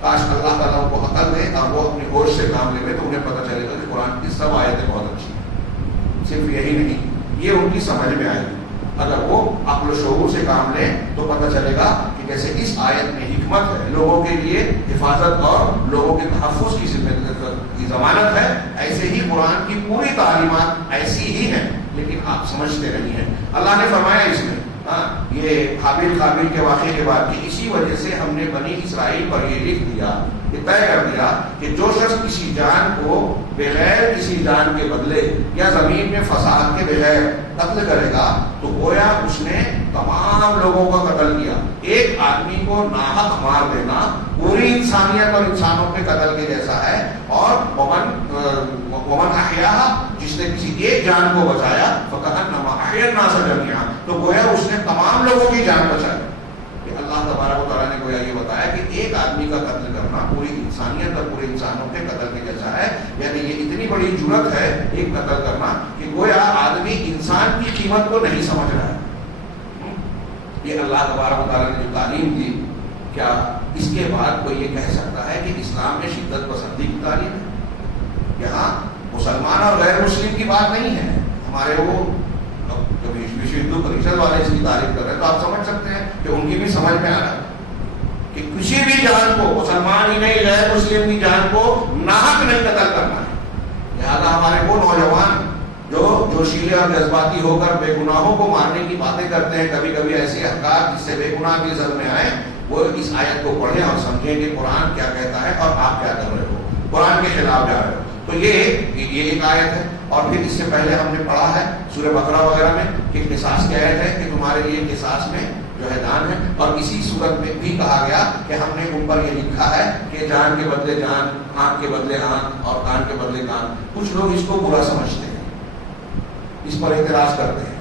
کاش اللہ تعالیٰ کو عقل دے اور وہ اپنی ہوش سے کام لے تو انہیں پتہ چلے گا کہ قرآن کی سب آیتیں بہت اچھی ہیں. صرف یہی نہیں, یہ ان کی سمجھ میں آئے گی. اگر وہ عقل و شعور سے کام لیں تو پتہ چلے گا کہ جیسے اس آیت میں حکمت ہے, لوگوں کے لیے حفاظت اور لوگوں کے تحفظ کی ضمانت ہے, ایسے ہی قرآن کی پوری تعلیمات ایسی ہی ہیں, لیکن آپ سمجھتے نہیں ہیں. اللہ نے فرمایا اس میں یہ حابیل قابیل کے واقعے کے بعد کہ اسی وجہ سے ہم نے بنی اسرائیل پر یہ لکھ دیا, یہ طے کر دیا کہ جو شخص کسی جان کو بغیر کسی جان کے بدلے یا زمین میں فساد کے بغیر قتل کرے گا تو گویا اس نے تمام لوگوں کا قتل کیا. ایک آدمی کو ناحق مار دینا پوری انسانیت اور انسانوں کے قتل کے جیسا ہے. اور ومن احیاہا, جس نے کسی ایک جان کو بچایا فکأنما احیا الناس جميعا, تو گویا اس نے تمام لوگوں کی جان بچائی. کہ اللہ اللہ تبارک و تعالیٰ نے گویا یہ بتایا کہ ایک آدمی کا قتل کرنا پوری انسانیت اور پورے انسانوں کے قتل کے جیسا ہے. یعنی یہ اتنی بڑی جرت ہے ایک قتل کرنا کہ گویا آدمی انسان کی قیمت کو نہیں سمجھ رہا ہے. یہ اللہ تبارک و تعالیٰ نے جو تعلیم دی, کیا اس کے بعد کوئی یہ کہہ سکتا ہے کہ اسلام میں شدت پسندی کی تعلیم ہے؟ یہاں مسلمان اور غیر مسلم کی بات نہیں ہے. ہمارے وہ جو وشو ہندو پریشد والے اس کی تعریف کر رہے ہیں تو آپ سمجھ سکتے ہیں کہ ان کی بھی سمجھ میں آ رہا ہے کہ کسی بھی جان کو, مسلمان ہی نہیں غیر مسلم کی جان کو ناحق نہیں قتل کرنا ہے. لہٰذا ہمارے وہ نوجوان جو جوشیلے اور جذباتی ہو کر بے گناہوں کو مارنے کی باتیں کرتے ہیں, کبھی کبھی ایسے احکام جس سے بے گناہ کی زد میں آئے, وہ اس آیت کو پڑھیں اور سمجھیں کہ قرآن کیا کہتا ہے اور آپ کیا کر رہے ہو, قرآن کے خلاف جا رہے ہو. تو یہ ایک آیت ہے. اور پھر اس سے پہلے ہم نے پڑھا ہے سورہ بقرہ وغیرہ میں کہ قصاص کی آیت ہے کہ تمہارے لیے قصاص میں جو ہے دان ہے. اور اسی صورت میں بھی کہا گیا کہ ہم نے ان پر یہ لکھا ہے کہ جان کے بدلے جان, آنکھ کے بدلے آنکھ اور کان کے بدلے کان. کچھ لوگ اس کو برا سمجھتے ہیں, اس پر اعتراض کرتے ہیں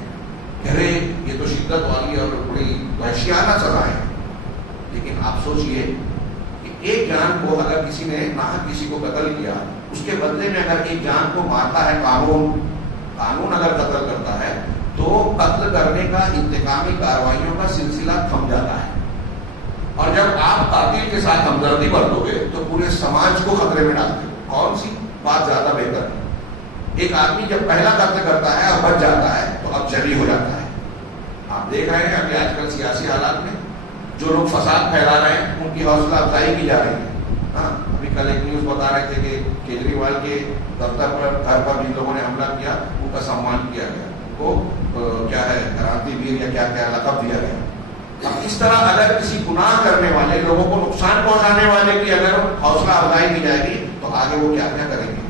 کہ ارے یہ تو شدت والی اور بڑی وحشیانہ سزا ہے. لیکن آپ سوچئے کہ ایک جان کو اگر کسی نے ناحق کسی کو قتل کیا, اس کے بدلے میں اگر ایک جان کو مارتا ہے قانون اگر قتل کرتا ہے تو قتل کرنے کا انتقامی کارروائیوں کا سلسلہ تھم جاتا ہے. اور جب آپ قاتل کے ساتھ ہمدردی برتو گے تو پورے سماج کو خطرے میں ڈالتے ہو. کون سی بات زیادہ بہتر ہے؟ ایک آدمی جب پہلا قتل کرتا ہے اور بچ جاتا ہے تو اب جلی ہو جاتا ہے. آپ دیکھ رہے ہیں ابھی آج کل سیاسی حالات میں جو لوگ فساد پھیلا رہے ہیں ان کی حوصلہ افزائی کی جا رہی ہے. ہاں, ابھی کل ایک نیوز بتا رہے تھے کہ کیجریوال کے دفتر پر, گھر پر جن لوگوں نے حملہ کیا ان کا سمان کیا گیا, ان کو کیا ہے کرانتی ویر یا کیا کیا لقب دیا گیا. اب اس طرح اگر کسی گناہ کرنے والے لوگوں کو نقصان پہنچانے والے کی اگر حوصلہ افزائی کی جائے گی تو آگے وہ کیا کیا کریں گے.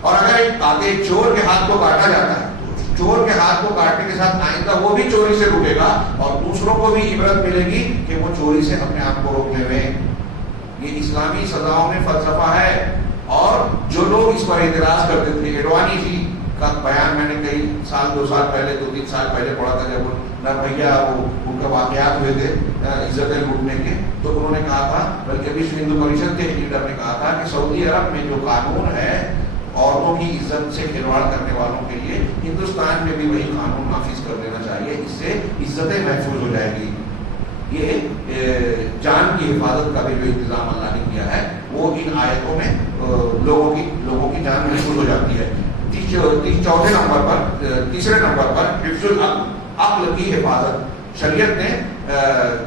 اور اگر آگے چور کے ہاتھ کو کاٹا جاتا ہے تو چور کے ہاتھ کو کاٹنے کے ساتھ آئندہ وہ بھی چوری سے رکے گا اور دوسروں کو بھی عبرت ملے گی کہ وہ چوری سے اپنے آپ کو روکنے میں. یہ اسلامی سزاؤں میں فلسفہ ہے. اور جو لوگ اس پر اعتراض کرتے تھے, ایڈوانی جی کا بیان میں نے کئی سال, 2 سال پہلے, 2-3 سال پہلے پڑھا تھا جب نربھیا ان کا واقعات ہوئے تھے عزتیں لوٹنے کے, تو انہوں نے کہا تھا, بلکہ وشو ہندو پریشد کے لیڈر نے کہا تھا کہ سعودی عرب میں جو قانون ہے عورتوں کی عزت سے کھلواڑ کرنے والوں کے لیے, ہندوستان میں بھی وہی قانون نافذ کر دینا چاہیے, اس سے عزتیں محفوظ ہو جائے گی. یہ جان کی حفاظت کا بھی جو انتظام اللہ نے کیا ہے وہ ان آیتوں میں لوگوں کی جان محفوظ ہو جاتی ہے. چوتھے نمبر پر, تیسرے نمبر پر حفظ العقل کی حفاظت. شریعت نے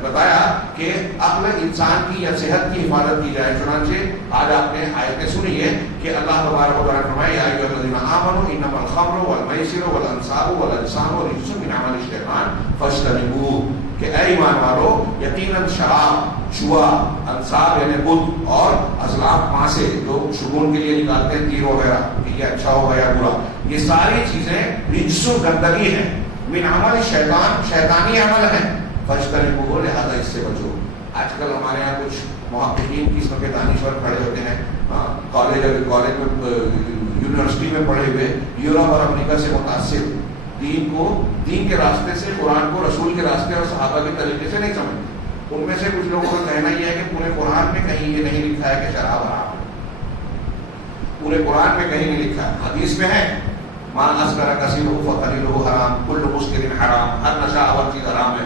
بتایا کہ عقل انسان کی یا صحت کی حفاظت کی جائے. چنانچہ آج آپ نے آیتیں سنی ہے کہ اللہ تبارک و تعالیٰ نے فرمایا یا ایھا الذین آمنوا انما الخمر والمیسر والانصاب والازلام رجس من عمل الشیطان فاجتنبوہ, کہ اے ایمان والو یقیناً شراب, جوا, انصاب یعنی بت اور ازلام پانسے جو شگون کے لیے نکالتے ہیں تیر وغیرہ کہ یہ اچھا ہوگا یا برا, یہ ساری چیزیں رجس و گندگی ہیں, من عمل شیطان, شیطانی عمل ہے, فاجتنبوہ لہذا اس سے بچو. آج کل ہمارے یہاں کچھ محققین قسم کے دانشور کھڑے ہوتے ہیں, کالج میں یونیورسٹی میں پڑھے ہوئے, یورپ اور امریکہ سے متاثر, دین کے راستے سے, قرآن کو رسول کے راستے اور صحابہ کے طریقے سے نہیں سمجھتے. ان میں سے کچھ لوگوں کا کہنا یہ ہے کہ پورے قرآن میں کہیں یہ نہیں لکھا ہے کہ شراب حرام ہے, پورے قرآن میں کہیں نہیں لکھا ہے. حدیث میں ہے ما اسکر کثیرہ فقلیلہ حرام, کل مسکر حرام, ہر نشہ آور چیز حرام ہے,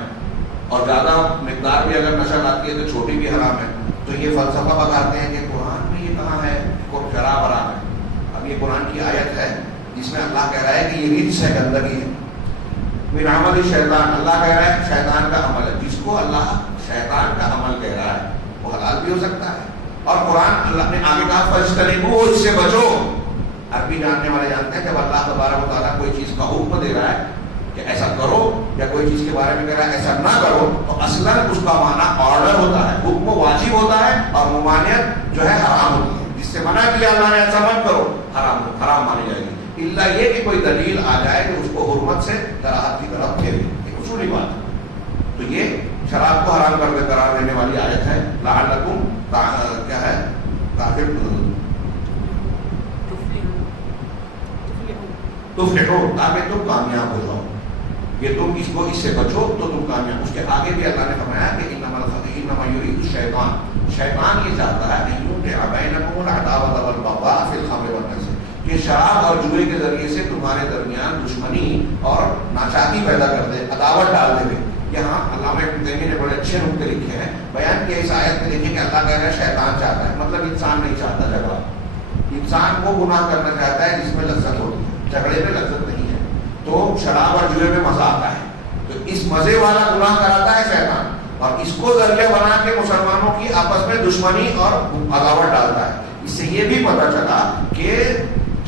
اور زیادہ مقدار بھی اگر نشہ لاتی ہے تو چھوٹی بھی حرام ہے. تو یہ فلسفہ بتاتے ہیں کہ قرآن میں یہ کہاں ہے شراب حرام ہے. اب یہ قرآن کی آیت ہے جس میں اللہ کہہ رہا ہے کہ یہ رجس ہے, گندگی ہے. من عمل شیطان, اللہ کہہ رہا ہے شیطان کا عمل ہے. جس کو اللہ شیطان کا عمل کہہ رہا ہے وہ حلال بھی ہو سکتا ہے. اور قرآن اللہ نے آگے کہا فاجتنبوہ, اس سے بچو. عربی جاننے والے جانتے ہیں جب اللہ تبارک و تعالیٰ کوئی چیز کا حکم دے رہا ہے کہ ایسا کرو, یا کوئی چیز کے بارے میں کہہ رہا ہے ایسا نہ کرو, تو اصلاً اس کا معنی آرڈر ہوتا ہے, حکم واجب ہوتا ہے, اور ممانعت جو ہے حرام ہوتی ہے. جس سے منع کیا اللہ نے ایسا مت کرو, حرام مانی جائے گی, الا یہ کہ کوئی دلیل آ جائے کہ اس کو حرمت سے کراہت کی طرف پھیرے. یہ اصولی بات ہے. تو یہ شراب کو حرام قرار دینے والی آیت ہے. لعلکم کیا ہے تفلحون, تاکہ تم کامیاب ہو جاؤ. کہ تم اس سے بچو تو تم کامیاب. اس کے آگے بھی اللہ نے فرمایا کہ انما یرید شیطان یہ چاہتا ہے کہ یوقع بینکم العداوۃ والبغضاء فی الخمر والمیسر، کہ شراب اور جوئے کے ذریعے سے تمہارے درمیان دشمنی اور ناچاکی پیدا کر دے، عداوت ڈال دے. یہاں علامہ ابن تیمیہ نے بڑے اچھے نقطے لکھے ہیں، بیان کیا اس آیت میں. دیکھیں کہ اللہ کہہ رہا ہے شیطان چاہتا ہے، مطلب انسان نہیں چاہتا جھگڑا. انسان وہ گناہ کرنا چاہتا ہے جس میں لذت ہوتی ہے، جھگڑے میں لذت نہیں ہے. تو شراب اور جوئے میں مزہ آتا ہے، تو اس مزے والا گناہ کراتا ہے شیطان، اور اس کو ذریعہ بنا کے مسلمانوں کی آپس میں دشمنی اور عداوت ڈالتا ہے. اس سے یہ بھی پتہ چلا کہ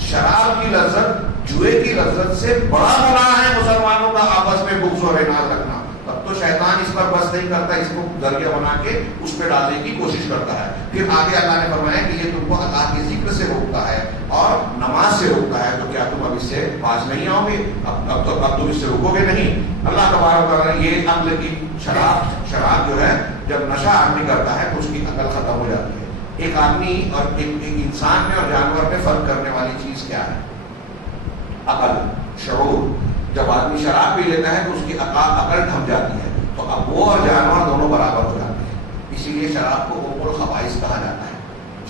شراب کی لذت جوئے کی لذت سے بڑا گناہ ہے مسلمانوں کا آپس میں بغض اور عناد رکھنا. تب تو شیطان اس پر بس نہیں کرتا، اس کو ذریعہ بنا کے اس پہ ڈالنے کی کوشش کرتا ہے. پھر آگے اللہ نے فرمایا کہ یہ تم کو اللہ کے ذکر سے روکتا ہے اور نماز سے روکتا ہے، تو کیا تم اب اس سے باز نہیں آؤ گے؟ اب تم اس سے رکو گے نہیں. اللہ تبارک و تعالیٰ یہ عقل کی شراب جو ہے جب نشہ آدمی کرتا ہے تو اس کی عقل ختم ہو جاتی ہے. ایک آدمی اور ایک انسان میں اور جانور میں فرق کرنے والی چیز کیا ہے؟ عقل، شعور. جب آدمی شراب پی لیتا ہے تو اس کی عقل تھم جاتی ہے، تو اب وہ اور جانور دونوں برابر ہو جاتے ہیں. اسی لیے شراب کو ام الخبائث کہا جاتا ہے.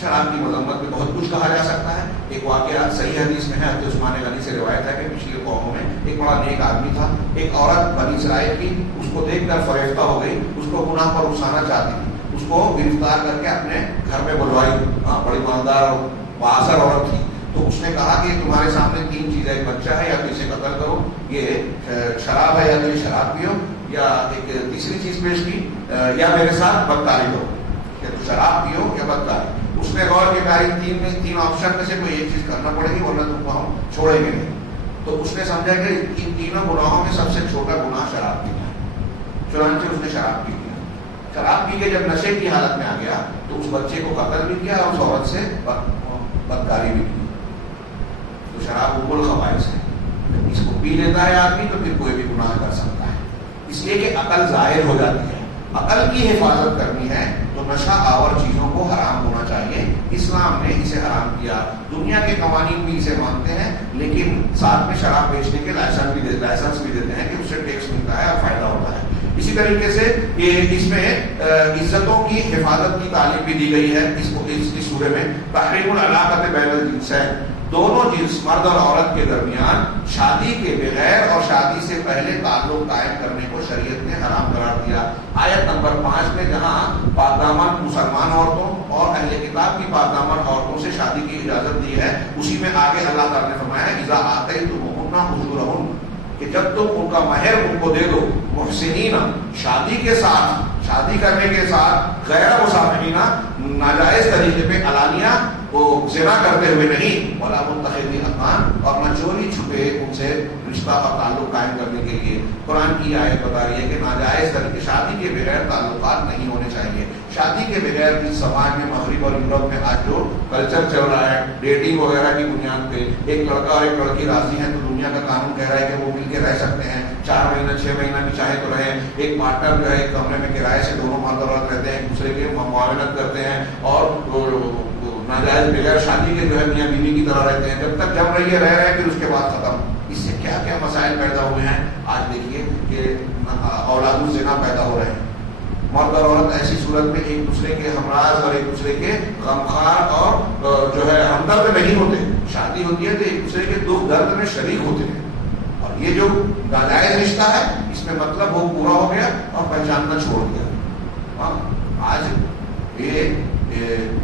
شراب کی مذمت میں بہت کچھ کہا جا سکتا ہے. ایک واقعہ صحیح حدیث میں ہے، حضرت عثمان غنی سے روایت ہے کہ پچھلی قوموں میں ایک بڑا نیک آدمی تھا. ایک عورت بنی اسرائیل کی اس کو دیکھ کر فریفتہ ہو گئی، اس کو گناہ پر اکسانا چاہتی تھی. اس کو گرفتار کر کے اپنے گھر میں بلوائی. بڑی مالدار اور بااثر عورت تھی. تو اس نے کہا کہ تمہارے سامنے تین چیزیں، ایک بچہ ہے یا تو اسے قتل کرو، یہ شراب ہے یا تو یہ شراب پیو، یا ایک تیسری چیز پیش کی، یا میرے ساتھ بدکاری کرو، یا تو شراب پیو یا بدکاری. اس نے غور کیا تین آپشن میں سے کوئی ایک چیز کرنا پڑے گی ورنہ تم کو ہم چھوڑیں گے نہیں. تو اس نے سمجھا کہ ان تینوں گناہوں میں سب سے چھوٹا گناہ شراب پینا ہے. چنانچہ اس نے شراب پی لیا. شراب پی کے جب نشے کی حالت میں آ گیا تو اس بچے کو قتل بھی کیا اور اس عورت سے بدکاری بھی کی. تو شراب ام الخبائث ہے. جب اس کو پی لیتا ہے آدمی تو پھر کوئی بھی گناہ کر سکتا ہے، اس لیے کہ عقل ظاہر ہو جاتی ہے. عقل کی حفاظت کرنی ہے تو نشہ آور چیزوں کو حرام ہونا چاہیے. اسلام نے اسے حرام کیا. دنیا کے قوانین بھی اسے مانتے ہیں، لیکن ساتھ میں شراب بیچنے کے لائسنس بھی دیتے ہیں کہ اس سے ٹیکس ملتا ہے اور فائدہ ہوتا ہے. اسی طریقے سے یہ اس میں عزتوں کی حفاظت کی تعلیم بھی دی گئی ہے. اس سورے میں تحریم العلاقۃ بین الجنسین، دونوں جنس مرد اور عورت کے درمیان شادی کے بغیر اور شادی سے پہلے تعلق قائم کرنے کو شریعت نے حرام قرار دیا. آیت نمبر 5 میں جہاں پاکدامن مسلمان عورتوں اور اہل کتاب کی پاکدامن عورتوں سے شادی کی اجازت دی ہے، اسی میں آگے اللہ تعالیٰ نے فرمایا اذا آتیتموہن اجورہن، کہ جب تم ان کا مہر ان کو دے دو، محسنین، شادی کے ساتھ، شادی کرنے کے ساتھ، غیر مسافرین، ناجائز طریقے پہ علانیہ وہ زنا کرتے ہوئے نہیں، ولا متخذی اخدان، اور نہ چوری چھپے ان سے رشتہ اور تعلق قائم کرنے کے لیے. قرآن کی آیت بتا رہی ہے کہ ناجائز طریقے، شادی کے بغیر تعلقات نہیں ہونے چاہیے. شادی کے بغیر اس سماج میں مغرب اور یورپ میں آج جو کلچر چل رہا ہے ڈیٹنگ وغیرہ کی بنیاد پہ، ایک لڑکا اور ایک لڑکی راضی ہیں تو دنیا کا قانون کہہ رہا ہے کہ وہ مل کے رہ سکتے ہیں، 4 مہینہ 6 مہینہ بھی چاہے تو رہیں. ایک پارٹنر جو ہے ایک کمرے میں کرائے سے دونوں مرد اور عورت رہتے ہیں، ایک دوسرے کے معاونت کرتے ہیں اور ناجائز بغیر شادی کے جو ہے میاں بیوی کی طرح رہتے ہیں. جب تک جم رہی ہے رہ پھر اس کے بعد ختم. اس سے کیا کیا مسائل پیدا ہوئے ہیں. آج دیکھیے کہ اولاد الزنا پیدا ہو رہے ہیں. مرد اور عورت ایسی صورت میں ایک دوسرے کے ہمراز اور ایک دوسرے کے غمخوار اور جو ہے ہمدرد نہیں ہوتے. شادی ہوتی ہے تو ایک دوسرے کے دکھ درد میں شریک ہوتے ہیں. اور یہ جو ناجائز رشتہ ہے اس میں مطلب وہ پورا ہو گیا اور پہچاننا چھوڑ دیا. آج یہ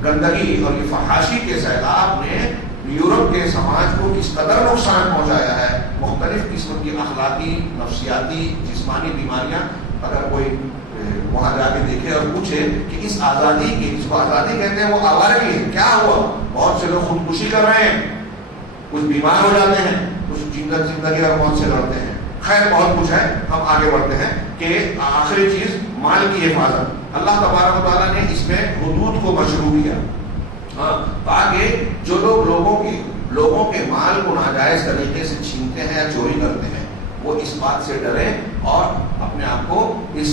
گندگی اور یہ فحاشی کے سیلاب نے یورپ کے سماج کو کس قدر نقصان پہنچایا ہے. مختلف قسم کی اخلاقی، نفسیاتی، جسمانی بیماریاں. اگر کوئی وہاں جا کے دیکھے اور پوچھے کہ اس آزادی کی، جس کو آزادی کہتے ہیں، وہ آوارگی ہے، کیا ہوا؟ بہت سے لوگ خودکشی کر رہے ہیں، کچھ بیمار ہو جاتے ہیں، کچھ زندگی اور موت سے لڑتے ہیں. خیر بہت کچھ ہے، ہم آگے بڑھتے ہیں کہ آخری چیز مال کی حفاظت. اللہ تبارک و تعالیٰ نے اس میں حدود کو مشروع کیا تاکہ جو لوگ لوگوں کے مال کو ناجائز طریقے سے چھینتے ہیں یا چوری کرتے ہیں وہ اس بات سے ڈریں اور اپنے آپ کو اس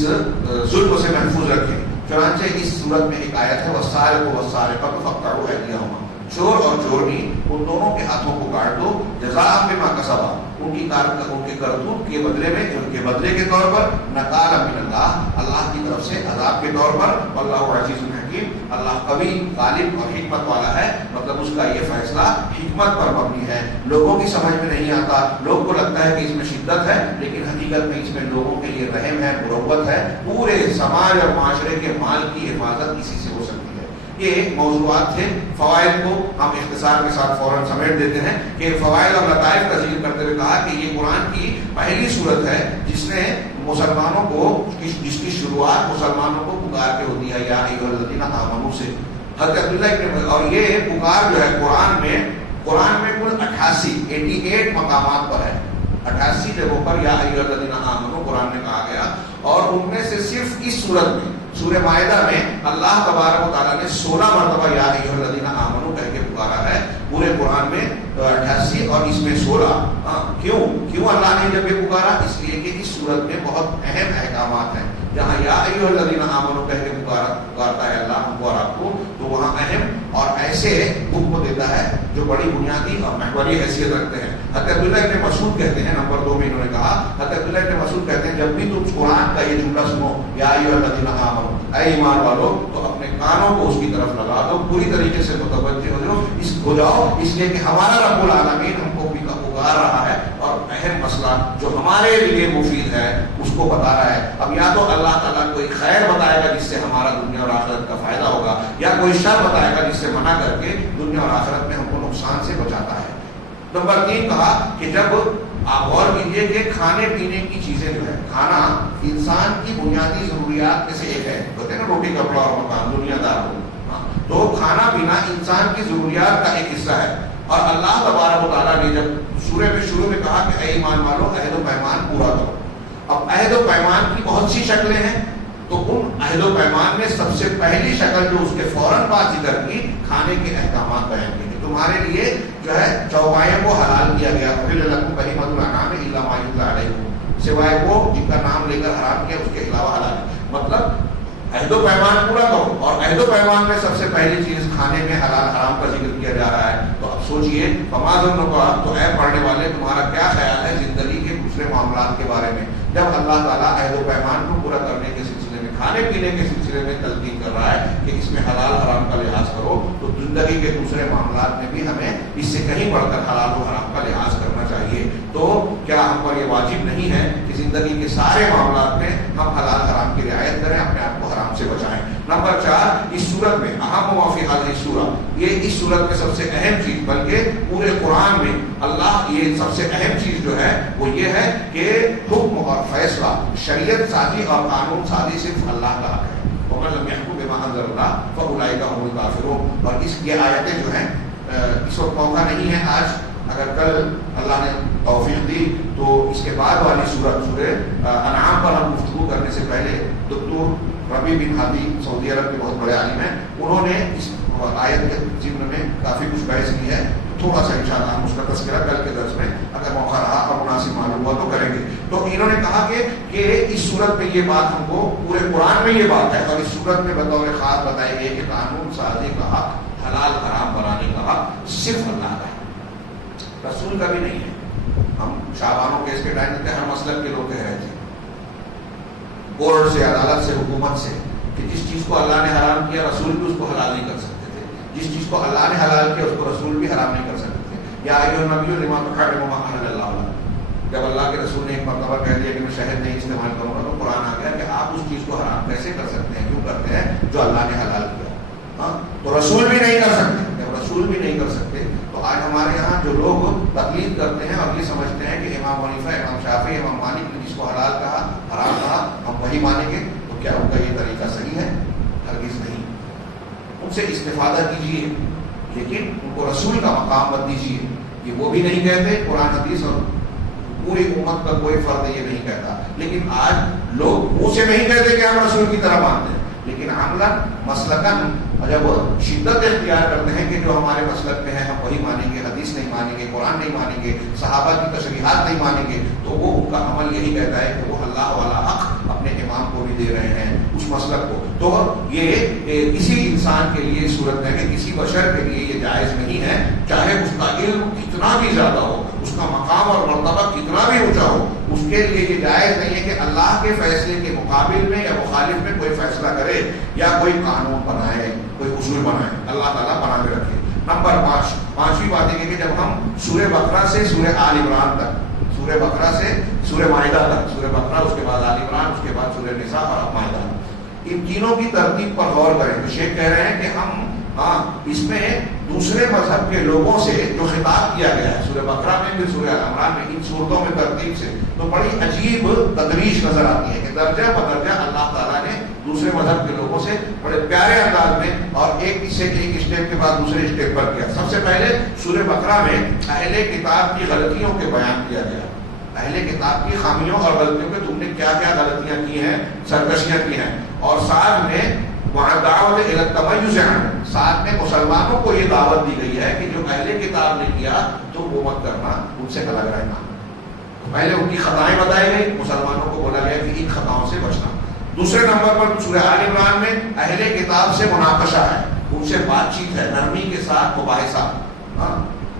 ظلم سے محفوظ رکھیں. چنانچہ اس صورت میں ایک آیت ہے والسارق والسارقۃ فاقطعوا ایدیہما، چور اور چورنی ان دونوں کے ہاتھوں کو کاٹ دو، جزاء بما کسبا، ان کے کرتوت کے بدلے میں، ان کے بدلے کے طور پر نکال من اللہ کی طرف سے عذاب کے طور پر. اللہ عزیز الحکیم، اللہ قوی غالب اور حکمت والا ہے. مطلب اس کا یہ فیصلہ حکمت پر مبنی ہے. لوگوں کی سمجھ میں نہیں آتا، لوگ کو لگتا ہے کہ اس میں شدت ہے، لیکن حقیقت میں اس میں لوگوں کے لیے رحم ہے، مروت ہے. پورے سماج اور معاشرے کے مال کی حفاظت اسی سے ہو سکتی ہے. یہ موضوعات تھے. فوائد کو ہم اختصار کے ساتھ فوراً سمیٹ دیتے ہیں کہ فوائد اور لطائف کا ذکر کرتے ہوئے کہا کہ یہ قرآن کی پہلی صورت ہے جس نے مسلمانوں کو، جس کی شروعات مسلمانوں کو پکار کے ہوتی ہے یا ایھا الذین آمنوا سے. حضرت عبداللہ اور یہ پکار جو ہے قرآن میں کل 88 مقامات پر ہے. 88 جگہوں پر یا ایھا الذین آمنوا قرآن میں کہا گیا، اور ان میں سے صرف اس صورت میں سورہ مائدہ میں اللہ تبارک و تعالیٰ نے 16 مرتبہ یا ایھا الذین آمنوا کہہ کے پکارا ہے. پورے قرآن میں 88 اور اس میں 16. کیوں اللہ نے جب یہ پکارا؟ اس لیے کہ اس صورت میں بہت اہم احکامات ہیں. جہاں یا ایھا الذین آمنوا کہہ کے پکارتا ہے اللہ ہم کو اور آپ کو، تو وہاں اہم اور ایسے حکم دیتا ہے جو بڑی بنیادی اور محوری حیثیت رکھتے ہیں. حضرت عبداللہ ابن مسعود کہتے ہیں، نمبر 2 میں انہوں نے کہا، حضرت عبداللہ ابن مسعود کہتے ہیں جب بھی تم قرآن کا یہ جملہ سنو یا ایھا الذین آمنوا، اے ایمان والو، تو اپنے کانوں کو اس کی طرف لگا دو، پوری طریقے سے متوجہ ہو جاؤ، اس لیے کہ ہمارا رب العالمین ہم کو بھی پکار رہا ہے اور اہم مسئلہ جو ہمارے لیے مفید ہے اس کو بتا رہا ہے. اب یا تو اللہ تعالیٰ کوئی خیر بتائے گا جس سے ہمارا دنیا اور آخرت کا فائدہ ہوگا، یا کوئی شر بتائے گا جس سے منع کر کے دنیا اور آخرت میں ہم کو نقصان سے بچاتا ہے. نمبر 3 کہا کہ جب آپ غور کیجیے کہ کھانے پینے کی چیزیں جو ہے، کھانا انسان کی بنیادی ضروریات میں سے ایک ہے. کہتے ہیں نا روٹی کپڑا اور مکان، دنیا دار ہو، تو کھانا پینا انسان کی ضروریات کا ایک حصہ ہے. اور اللہ تبارک و تعالیٰ نے جب سورہ میں شروع میں کہا کہ اے ایمان والو عہد و پیمان پورا کرو. اب عہد و پیمان کی بہت سی شکلیں ہیں، تو ان عہد و پیمان میں سب سے پہلی شکل جو اس کے فوراً بعد ذکر کی، کھانے کے احکامات بیان کیے. تمہارے لیے جو ہے چوپائے کو حلال کیا گیا، بہیمۃ الانعام الا ما یتلی علیکم، سوائے وہ جن کا نام لے کر حرام کیا اس کے علاوہ حلال. مطلب عہد و پیمان پورا کرو، اور عہد و پیمان میں سب سے پہلی چیز کھانے میں حلال حرام کا ذکر کیا جا رہا ہے. تو اب سوچئے فما ظنکم، تو اے پڑھنے والے تمہارا کیا خیال ہے زندگی کے دوسرے معاملات کے بارے میں؟ جب اللہ تعالیٰ عہد و پیمان کو پورا کرنے کے سلسلے میں، کھانے پینے کے سلسلے میں تلقین کر رہا ہے کہ اس میں حلال حرام کا لحاظ کرو، تو زندگی کے دوسرے معاملات میں بھی ہمیں اس سے کہیں بڑھ کر حلال و حرام کا لحاظ کرنا چاہیے. تو کیا ہم پر یہ واجب نہیں ہے کہ زندگی کے سارے معاملات میں ہم حلال حرام کی رعایت کریں، اپنے آپ کو حرام سے بچائیں؟ نمبر 4 اس صورت میں اہم و فی هذه السورہ، یہ اس صورت میں سب سے اہم چیز، بلکہ پورے قرآن میں اللہ یہ سب سے اہم چیز جو ہے وہ یہ ہے کہ حکم اور فیصلہ، شریعت سازی اور قانون سازی صرف اللہ کا حق ہے. ومن لم يحكم بما انزل الله فاولئك هم الكافرون. اور اس یہ آیتیں جو ہیں اس وقت موقع نہیں ہے آج، اگر کل اللہ نے توفیق دی تو اس کے بعد والی سورہ انعام پر ہم گفتگو کرنے سے پہلے دکتور ربیع بن ہادی سعودی عرب کے بہت بڑے عالم ہیں، انہوں نے اس آیت کے ضمن میں کافی کچھ بحث کی ہے. تھوڑا سا انشاءاللہ ہم اس کا تذکرہ کل کے درس میں اگر موقع رہا اور مناسب معلوم ہوا تو کریں گے. تو انہوں نے کہا کہ اس صورت میں یہ بات ہم کو پورے قرآن میں یہ بات ہے، اور اس صورت میں بطور خاص بتائی گئی کہ قانون سازی کا حق، حلال حرام بنانے کا حق صرف اللہ کا ہے، رسول کا بھی نہیں ہے. ہم شاہبانوں کیس کے ٹائم میں ہر مسلک کے لوگ کہہ رہے تھے، کورٹ سے، عدالت سے، حکومت سے، کہ جس چیز کو اللہ نے حرام کیا رسول بھی اس کو حلال نہیں کر سکتے تھے، جس چیز کو اللہ نے حلال کیا اس کو رسول بھی حرام نہیں کر سکتے تھے. یا ایھا النبی لما تحرم ما احل اللہ لک، جب اللہ کے رسول نے ایک مرتبہ کہہ دیا کہ میں شہد نہیں استعمال کروں گا، تو قرآن آ گیا کہ آپ اس چیز کو حرام کیسے کر سکتے ہیں، کیوں کرتے ہیں جو اللہ نے حلال کیا. تو رسول بھی نہیں کر سکتے. جب رسول بھی نہیں کر سکتے تو آج ہمارے یہاں جو لوگ تقلید کرتے ہیں اور یہ سمجھتے ہیں کہ امام حنیفہ، امام شافعی، امام مالک نے جس کو حلال کہا، حرام کہا، ہم وہی مانیں گے، تو کیا ان کا یہ طریقہ صحیح ہے؟ ہرگز نہیں. ان سے استفادہ کیجیے لیکن ان کو رسول کا مقام مت دیجیے. یہ وہ بھی نہیں کہتے، قرآن حدیث اور پوری امت کا کوئی فرد یہ نہیں کہتا. لیکن آج لوگ منہ سے نہیں کہتے کہ ہم رسول کی طرح مانتے ہیں، لیکن عملاً مسلکاً جب شدت اختیار کرتے ہیں کہ جو ہمارے مسلک میں ہے ہم وہی مانیں گے، حدیث نہیں مانیں گے، قرآن نہیں مانیں گے، صحابہ کی تشریحات نہیں مانیں گے، تو وہ ان کا عمل یہی کہتا ہے کہ وہ اللہ والا حق اپنے امام کو بھی دے رہے ہیں اس مسلک کو. تو یہ کسی انسان کے لیے صورت میں، کسی بشر کے لیے یہ جائز نہیں ہے، چاہے اس کا علم کتنا بھی زیادہ ہو، اس کا مقام مقام اور مرتبہ کتنا بھی اونچا ہو، اس کے لیے یہ جائز نہیں ہے کہ اللہ کے فیصلے کے مقابل میں یا مخالف میں کوئی فیصلہ کرے یا کوئی قانون بنائے، کوئی اصول بنائے۔ اللہ تعالیٰ بنا کے رکھے۔ نمبر 5، پانچویں بات یہ کہ جب ہم سورہ بقرہ سے سورہ آل عمران تک، سورہ بقرہ سے سورہ مائدہ تک، سورہ بقرہ اس کے بعد آل عمران، اس کے بعد سورہ نساء اور اب مائدہ، ان تینوں کی ترتیب پر غور کریں تو شیخ کہہ رہے ہیں کہ ہم اس میں دوسرے مذہب کے لوگوں سے جو خطاب کیا گیا ہے سورہ بقرہ میں پھر سورہ آل عمران میں، ان صورتوں میں ترتیب سے تو بڑی عجیب تدریج نظر آتی ہے کہ درجہ بدرجہ اللہ تعالیٰ نے دوسرے مذہب کے لوگوں سے بڑے پیارے انداز میں اور ایک اسٹیپ کے بعد دوسرے اسٹیپ پر کیا۔ سب سے پہلے سورہ بقرہ میں اہل کتاب کی غلطیوں کے بیان کیا گیا، اہل کتاب کی خامیوں اور غلطیوں پہ تم نے کیا کیا غلطیاں کی ہیں، سرکشیاں کی ہیں، اور ساتھ میں وہاں دعوت الی التمیز عنہ، ساتھ میں مسلمانوں کو یہ دعوت دی گئی ہے کہ جو اہل کتاب نے کیا تو وہ مت کرنا، ان سے الگ رہنا۔ پہلے ان کی خطائیں بتائی گئی، مسلمانوں کو بولا گیا کہ ان خطاؤں سے بچنا۔ دوسرے نمبر پر سورہ آل عمران میں اہل کتاب سے مناقشہ ہے، ان سے بات چیت ہے، نرمی کے ساتھ مباحثہ،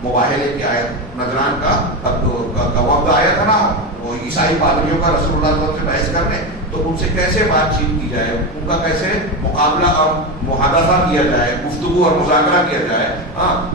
مباہلے کی آیت، نجران کا وقت آیا تھا نا، وہ عیسائی پادریوں کا رسول اللہ صلی اللہ علیہ وسلم سے بحث کرنے، تو ان سے کیسے بات چیت کی جائے، ان کا کیسے مقابلہ اور محادثہ کیا جائے، گفتگو اور مذاکرہ کیا جائے،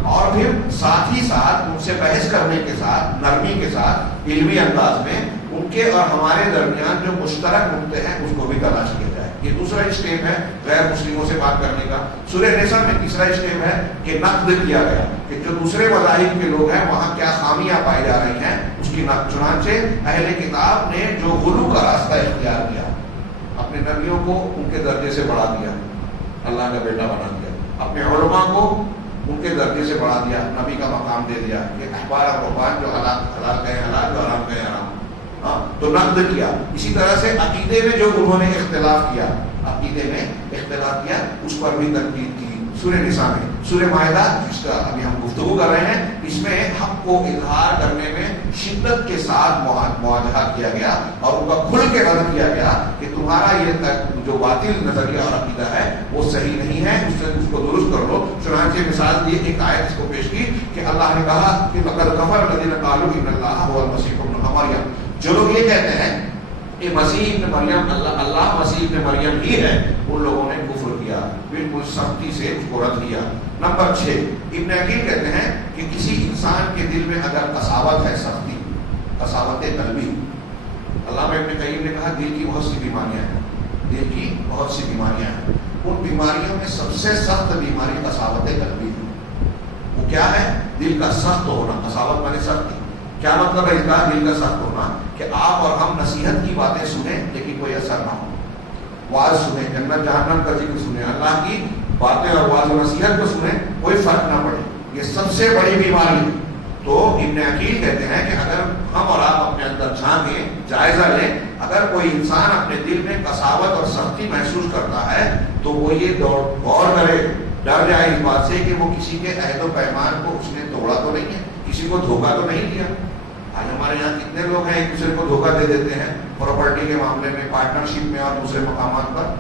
اور پھر ساتھ ہی ساتھ ان سے بحث کرنے کے ساتھ نرمی کے ساتھ علمی انداز میں ان کے اور ہمارے درمیان جو مشترک نقطے ہیں اس کو بھی تلاش کیا جائے۔ یہ دوسرا اسٹیپ ہے غیر مسلموں سے بات کرنے کا۔ سورہ نساء میں تیسرا اسٹیپ ہے کہ نقد کیا گیا کہ جو دوسرے مذاہب کے لوگ ہیں وہاں کیا خامیاں پائی جا رہی ہیں، اس کی نقد۔ چنانچہ اہل کتاب نے جو غلو کا راستہ اختیار کیا، اپنے نبیوں کو ان کے درجے سے بڑھا دیا، اللہ کا بیٹا بنا دیا، اپنے علماء کو ان کے درجے سے بڑھا دیا، نبی کا مقام دے دیا کہ احبار اور رہبان جو حلال کہیں حلال، جو حرام کہیں حرام، تو نقد کیا۔ اسی طرح سے عقیدے میں جو انہوں نے اختلاف کیا، عقیدے میں اختلاف کیا، اس پر بھی تنقید کی۔ سورہ نساء میں، سورہ مائدہ جس کا ابھی ہم گفتگو کر رہے ہیں، اس میں حق کو اظہار کرنے میں شدت کے ساتھ مواجہہ کیا گیا اور ان کا کھل کے رد کیا گیا کہ تمہارا یہ جو باطل نظریہ اور عقیدہ ہے وہ صحیح نہیں ہے، اس کو درست کر لو۔ چنانچہ مثال دی ایک آیت اس کو پیش کی کہ اللہ نے کہا کہ لقد کفر الذین قالوا ان اللہ هو المسیح ابن مریم، جو لوگ یہ کہتے ہیں کہ مسیح ابن مریم اللہ مسیح ابن مریم ہی ہے، ان لوگوں نے کفر کیا، بالکل سختی سے اس کو رد کیا۔ نمبر 6، ابن عقیل کہتے ہیں کہ کسی انسان کے دل میں اگر قساوت ہے، سختی، قساوت قلبی، علامہ ابن قیم نے کہا دل کی بہت سی بیماریاں ہیں، دل کی بہت سی بیماریاں ہیں، ان بیماریوں میں سب سے سخت بیماری قساوت قلبی ہے۔ وہ کیا ہے؟ دل کا سخت ہونا، قساوت مانے سختی۔ کیا مطلب ہے اس کا دل کا سخت ہونا؟ کہ آپ اور ہم نصیحت کی باتیں سنیں لیکن کوئی اثر نہ ہو، واعظ سنیں، جنت جہنم کا ذکر سنیں، اللہ کی باتیں اور واعظ و نصیحت کو سنیں، کوئی فرق نہ پڑے، یہ سب سے بڑی بیماری ہے۔ تو ابن عقیل کہتے ہیں کہ اگر ہم اور آپ اپنے اندر جھانکیں، جائزہ لیں، اگر کوئی انسان اپنے دل میں قساوت اور سختی محسوس کرتا ہے تو وہ یہ غور کرے، ڈر جائے اس بات سے کہ وہ کسی کے عہد و پیمان کو اس نے توڑا تو نہیں ہے، کسی کو دھوکہ تو نہیں دیا۔ آج ہمارے یہاں کتنے لوگ ہیں ایک دوسرے کو دھوکہ دے دیتے ہیں پراپرٹی کے معاملے میں، پارٹنرشپ میں اور دوسرے مقامات پر۔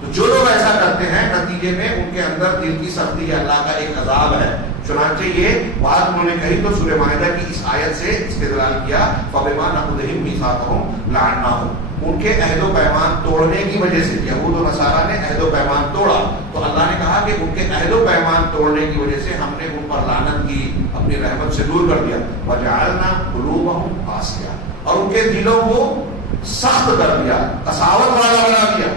تو جو لوگ ایسا کرتے ہیں نتیجے میں ان کے اندر دل کی سختی اللہ کا ایک عذاب ہے۔ چنانچہ یہ بات انہوں نے کہی تو سورہ مائدہ کی اس آیت سے استدلال کیا، فَبِمَا نَقْضِهِمْ مِيثَاقَهُمْ لَعَنَّاهُمْ، ان کے عہد و پیمان توڑنے کی وجہ سے، یہود و نصارہ نے عہد و پیمان توڑا تو اللہ نے کہا کہ ان کے عہد و پیمان توڑنے کی وجہ سے ہم نے ان پر لعنت کی، اپنی رحمت سے دور کر دیا، وَجَعَلْنَا قُلُوبَهُمْ قَاسِيَةً، اور ان کے دلوں کو سخت کر دیا، قساوت والا بنا دیا۔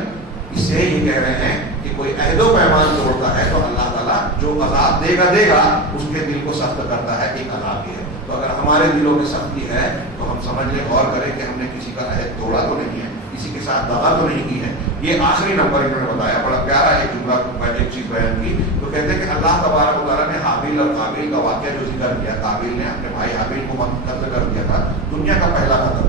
اس سے یہ کہہ رہے ہیں کہ کوئی عہد و پیمان توڑتا ہے تو اللہ تعالیٰ جو عذاب دے گا اس کے دل کو سخت کرتا ہے، ایک عذاب یہ ہے۔ تو اگر ہمارے دلوں میں سختی ہے تو ہم سمجھ لیں، غور کریں کہ ہم نے کسی کا عہد توڑا تو نہیں ہے، کسی کے ساتھ دغا تو نہیں کی ہے۔ یہ آخری نمبر انہوں نے بتایا، بڑا پیارا ایک جملہ، ایک چیز بیان کی، تو کہتے ہیں کہ اللہ تبارک و تعالیٰ نے حابیل اور قابیل کا واقعہ جو ذکر کیا، قابیل نے اپنے بھائی حابیل کو قتل کر دیا تھا، دنیا کا پہلا قتل،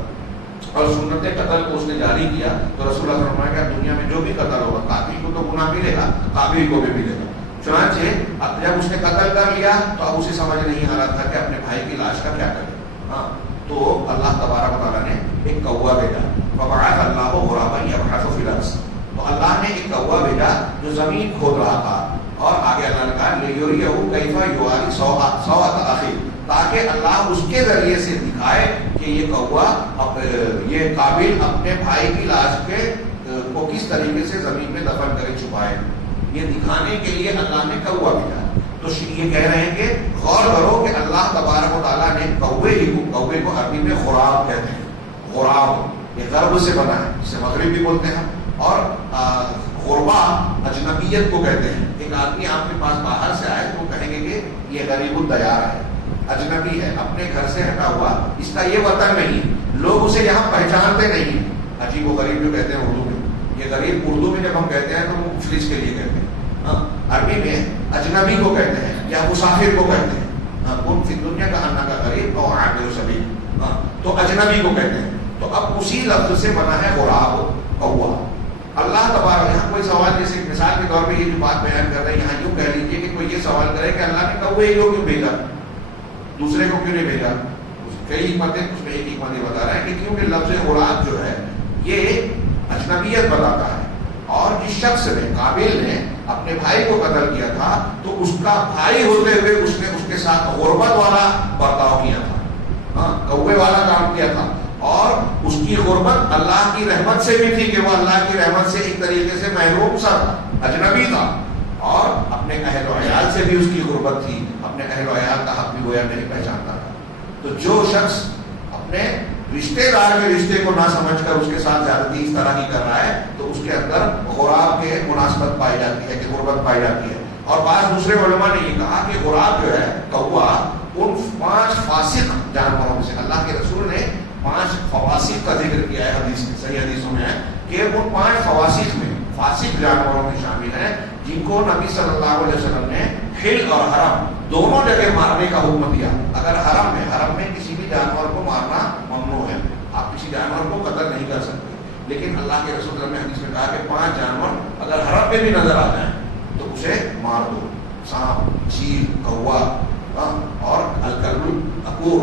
اور سنت قتل کو اس نے جاری کیا، تو رسول اللہ صلی اللہ علیہ وسلم کہ دنیا میں جو بھی قتل ہوگا، قاتل کو تو گناہ ملے گا، قابیل کو بھی ملے گا۔ چنانچہ اب جب اس نے قتل کر لیا تو اب اسے سمجھ نہیں آ رہا تھا کہ اپنے بھائی کی لاش کا کیا کرے۔ تو اللہ تبارک و تعالیٰ نے ایک کوا بھیجا، فبعث اللہ غرابا یبحث فی الارض، تو اللہ نے ایک کوا بھیجا جو زمین کھود رہا تھا، اور آگے اللہ نے کہا لیریہ کیف یواری سوءۃ اخیہ، تاکہ اللہ اس کے ذریعے سے دکھائے کہ یہ کوا یہ قابل اپنے بھائی کی لاش کو کس طریقے سے زمین میں دفن کرے چھپائے. یہ دکھانے کے لیے اللہ نے کوا بھیجا. تو یہ کہہ رہے ہیں کہ غور کرو کہ اللہ تبارک و تعالیٰ نے کوے کو عربی میں غراب کہتے ہیں. غراب یہ غرب سے بنا ہے جسے مغرب بھی بولتے ہیں. اور غربا اجنبیت کو کہتے ہیں. ایک آدمی آپ کے پاس باہر سے آئے تو کہیں گے کہ یہ غریب الدیار ہے, اجنبی ہے, اپنے گھر سے ہٹا ہوا, اس کا یہ وطن نہیں, لوگ اسے یہاں پہچانتے نہیں. عجیب و غریب جو کہتے ہیں اردو میں, یہ غریب اردو میں جب ہم کہتے ہیں تو وہ مفلس کے لیے کہتے ہیں. عربی میں اجنبی کو کہتے ہیں یا مسافر کو کہتے ہیں. کن فی دنیا کا انا کا غریب اور عابر سبیل, تو اجنبی کو کہتے ہیں. تو اب اسی لفظ سے بنا ہے غراب, کوا. اللہ تبارک, یہاں کوئی سوال جیسے مثال کے طور پہ یہ جو بات بیان کر رہے ہیں یہاں یوں کہہ لیجیے کہ کوئی یہ سوال کرے کہ اللہ نے کوے کو کیوں بھیجا, دوسرے کو کیوں نہیں بھیجا. کئی حکمتیں, اس میں ایک حکمت یہ بتا رہا ہے کہ کیونکہ لفظ غراب جو ہے یہ اجنبیت بتاتا ہے. اور جس شخص نے, قابل نے اپنے بھائی کو قتل کیا تھا تو اس کا بھائی ہوتے ہوئے اس نے اس کے ساتھ غربت والا برتاؤ کیا تھا, کوے والا کام کیا تھا. اور اس کی غربت اللہ کی رحمت سے بھی تھی کہ وہ اللہ کی رحمت سے ایک طریقے سے محروم سا تھا, اجنبی تھا. اور اپنے اہل و عیال سے بھی اس کی غربت تھی, اپنے اہل و عیال کا حق بھی گویا نہیں پہچانتا تھا. تو جو شخص اپنے رشتے دار کے رشتے کو نہ سمجھ کر اس کے ساتھ زیادتی اس طرح کی کر رہا ہے تو اس کے اندر غراب کے مناسبت پائی جاتی ہے, کہ غربت پائی جاتی ہے. اور بعض دوسرے علماء نے یہ کہا کہ غراب جو ہے کوا ان 5 فاسق جانوروں میں سے, اللہ کے رسول نے 5 فواسق کا ذکر کیا ہے حدیث میں, صحیح حدیثوں میں ہے کہ ان 5 فواسق میں, فاسق جانوروں میں شامل ہیں جن کو نبی صلی اللہ علیہ وسلم نے حل اور حرم دونوں جگہ مارنے کا حکم دیا. اگر حرم میں کسی بھی جانور کو مارنا ممنوع ہے, آپ کسی جانور کو قتل نہیں کر سکتے. لیکن اللہ کے رسول نے حدیث میں کہا کہ 5 جانور اگر حرم میں بھی نظر آ جائیں تو اسے مار دو. سانپ, چیل, کوا اور الکلب عقور,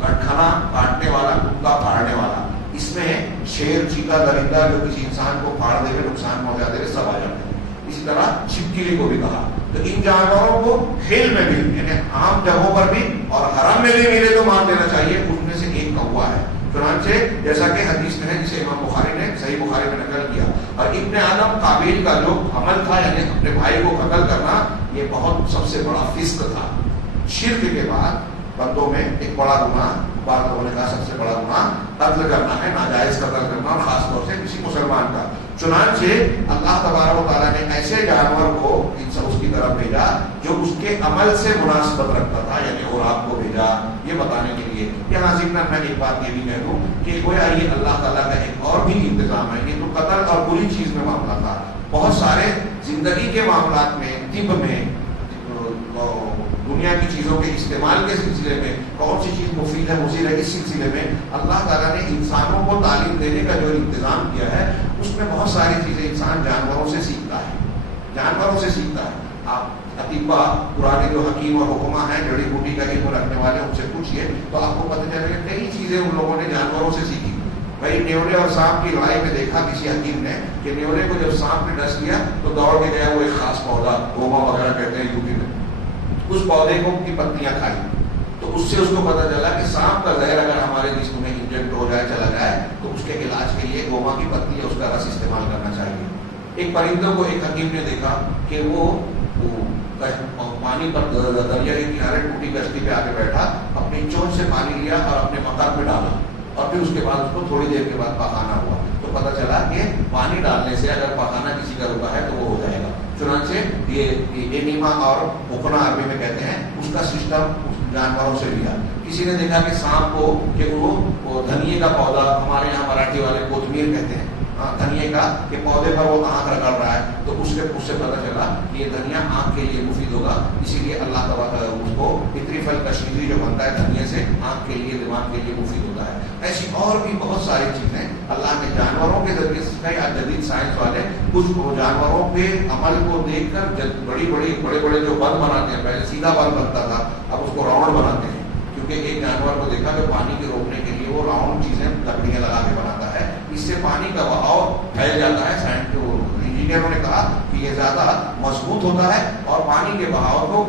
کھانا کاٹنے والا, کتا پھاڑنے والا. اس میں شیر, چیتا, درندہ جو کسی انسان کو پھاڑ دے گا, نقصان پہنچا دے گا, سب آ جاتے ہیں. اسی طرح چھپکلی کو بھی کہا. تو ان جانوروں کو ہل میں بھی, یعنی عام جگہوں پر بھی اور حرم میں بھی ملے تو مار دینا چاہیے. ان میں سے ایک کوا ہے. چنانچہ جیسا کہ حدیث میں ہے جسے امام بخاری نے صحیح بخاری میں نقل کیا. اور ابن آدم قابیل کا جو عمل تھا, یعنی اپنے بھائی کو قتل کرنا, یہ بہت سب سے بڑا فسق تھا. شرک کے بعد بندوں میں ایک بڑا گناہ, بعض لوگوں نے کہا سب سے بڑا گناہ قتل کرنا ہے, ناجائز قتل کرنا, اور خاص طور سے کسی مسلمان کا. چنانچہ اللہ تبارک و تعالیٰ نے ایسے جانور کو اس کی طرف بھیجا جو اس کے عمل سے مناسبت رکھتا تھا, یعنی غراب کو بھیجا یہ بتانے کے لیے. یہاں ذکر میں ایک بات یہ بھی کہہ دوں کہ گویا یہ اللہ تعالیٰ کا ایک اور بھی انتظام ہے. یہ تو قتل اور بری چیز میں معاملہ تھا, بہت سارے زندگی کے معاملات میں, طب میں, دنیا کی چیزوں کے استعمال کے سلسلے میں کون سی چیز مفید ہے مضر ہے, اس سلسلے میں اللہ تعالیٰ نے انسانوں کو تعلیم دینے کا جو انتظام کیا ہے اس میں بہت ساری چیزیں انسان جانوروں سے سیکھتا ہے. آپ اطباء, پرانے جو حکیم اور حکماء ہیں, جڑی بوٹی کا علم رکھنے والے, ان سے پوچھیے تو آپ کو پتہ چلے گا کئی چیزیں ان لوگوں نے جانوروں سے سیکھی. بھائی نیولے اور سانپ کی لڑائی میں دیکھا کسی حکیم نے کہ نیولے کو جب سانپ نے ڈس لیا تو دوڑ کے گیا وہ ایک خاص پودا, گوما وغیرہ کہتے ہیں یوپی میں, اس پودے کو کی پتیاں کھائی. تو اس سے اس کو پتا چلا کہ سانپ کا زہر اگر ہمارے جسم میں انجیکٹ ہو جائے, چلا جائے, تو اس کے علاج کے لیے گوما کی پتی یا اس کا رس استعمال کرنا چاہیے. ایک پرندوں کو ایک حکیم نے دیکھا کہ وہ پانی پر دریا کے کنارے ٹوٹی کشتی پہ آ کے بیٹھا, اپنی چونچ سے پانی لیا اور اپنے مقام پہ ڈالا, اور پھر اس کے بعد اس کو تھوڑی دیر کے بعد پخانا ہوا. تو پتا چلا کہ پانی ڈالنے سے اگر پخانا کسی کا رکا ہے تو وہ ہو جائے گا. چنانچہ یہ انیما اور بکنا عربی میں کہتے ہیں, اس کا سسٹم جانوروں سے لیا. کسی نے دیکھا کہ سانپ کو کہ وہ دھنیے کا پودا, ہمارے یہاں مراٹھی والے کوتمیر کہتے ہیں, دھنیے کا کہ پودے پر وہ آنکھ رگڑ رہا ہے, تو اس سے پتا چلا کہ یہ دھنیا آنکھ کے لیے مفید ہوگا, اسی لیے اللہ تعالیٰ اس کو فطری پھل کشمیری جو بنتا ہے دھنیے سے, آنکھ کے لیے, دماغ کے لیے مفید ہوتا ہے. ایسی اور بھی بہت ساری چیزیں اللہ نے جانوروں کے ذریعے سے. یا جدید سائنس والے کچھ جانوروں کے عمل کو دیکھ کر بڑے جو بند بناتے ہیں, پہلے سیدھا بند بنتا تھا, اب اس کو راؤنڈ بناتے ہیں, کیونکہ ایک جانور کو دیکھا کہ پانی کے روکنے کے لیے وہ راؤنڈ چیزیں لکڑیاں لگا کے بناتا ہے, اس سے پانی کا بہاؤ پھیل جاتا ہے. انجینئروں نے کہا کہ یہ زیادہ مضبوط ہوتا ہے اور پانی کے بہاؤ کو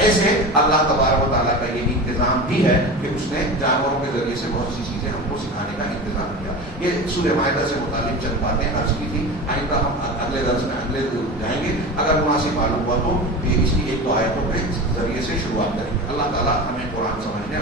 ایسے اللہ تبارک و تعالیٰ کا یہ انتظام بھی ہے کہ اس نے جانوروں کے ذریعے سے بہت سی چیزیں ہم کو سکھانے کا انتظام کیا. یہ سورہ مائدہ سے متعلق چند باتیں عرض کی تھی. آئندہ ہم اگلے درس میں اگلے جائیں گے. اگر مناسب معلوم ہوا تو اس کی ایک دو آیتوں کے ذریعے سے شروعات کریں گے. اللہ تعالیٰ ہمیں قرآن سمجھنے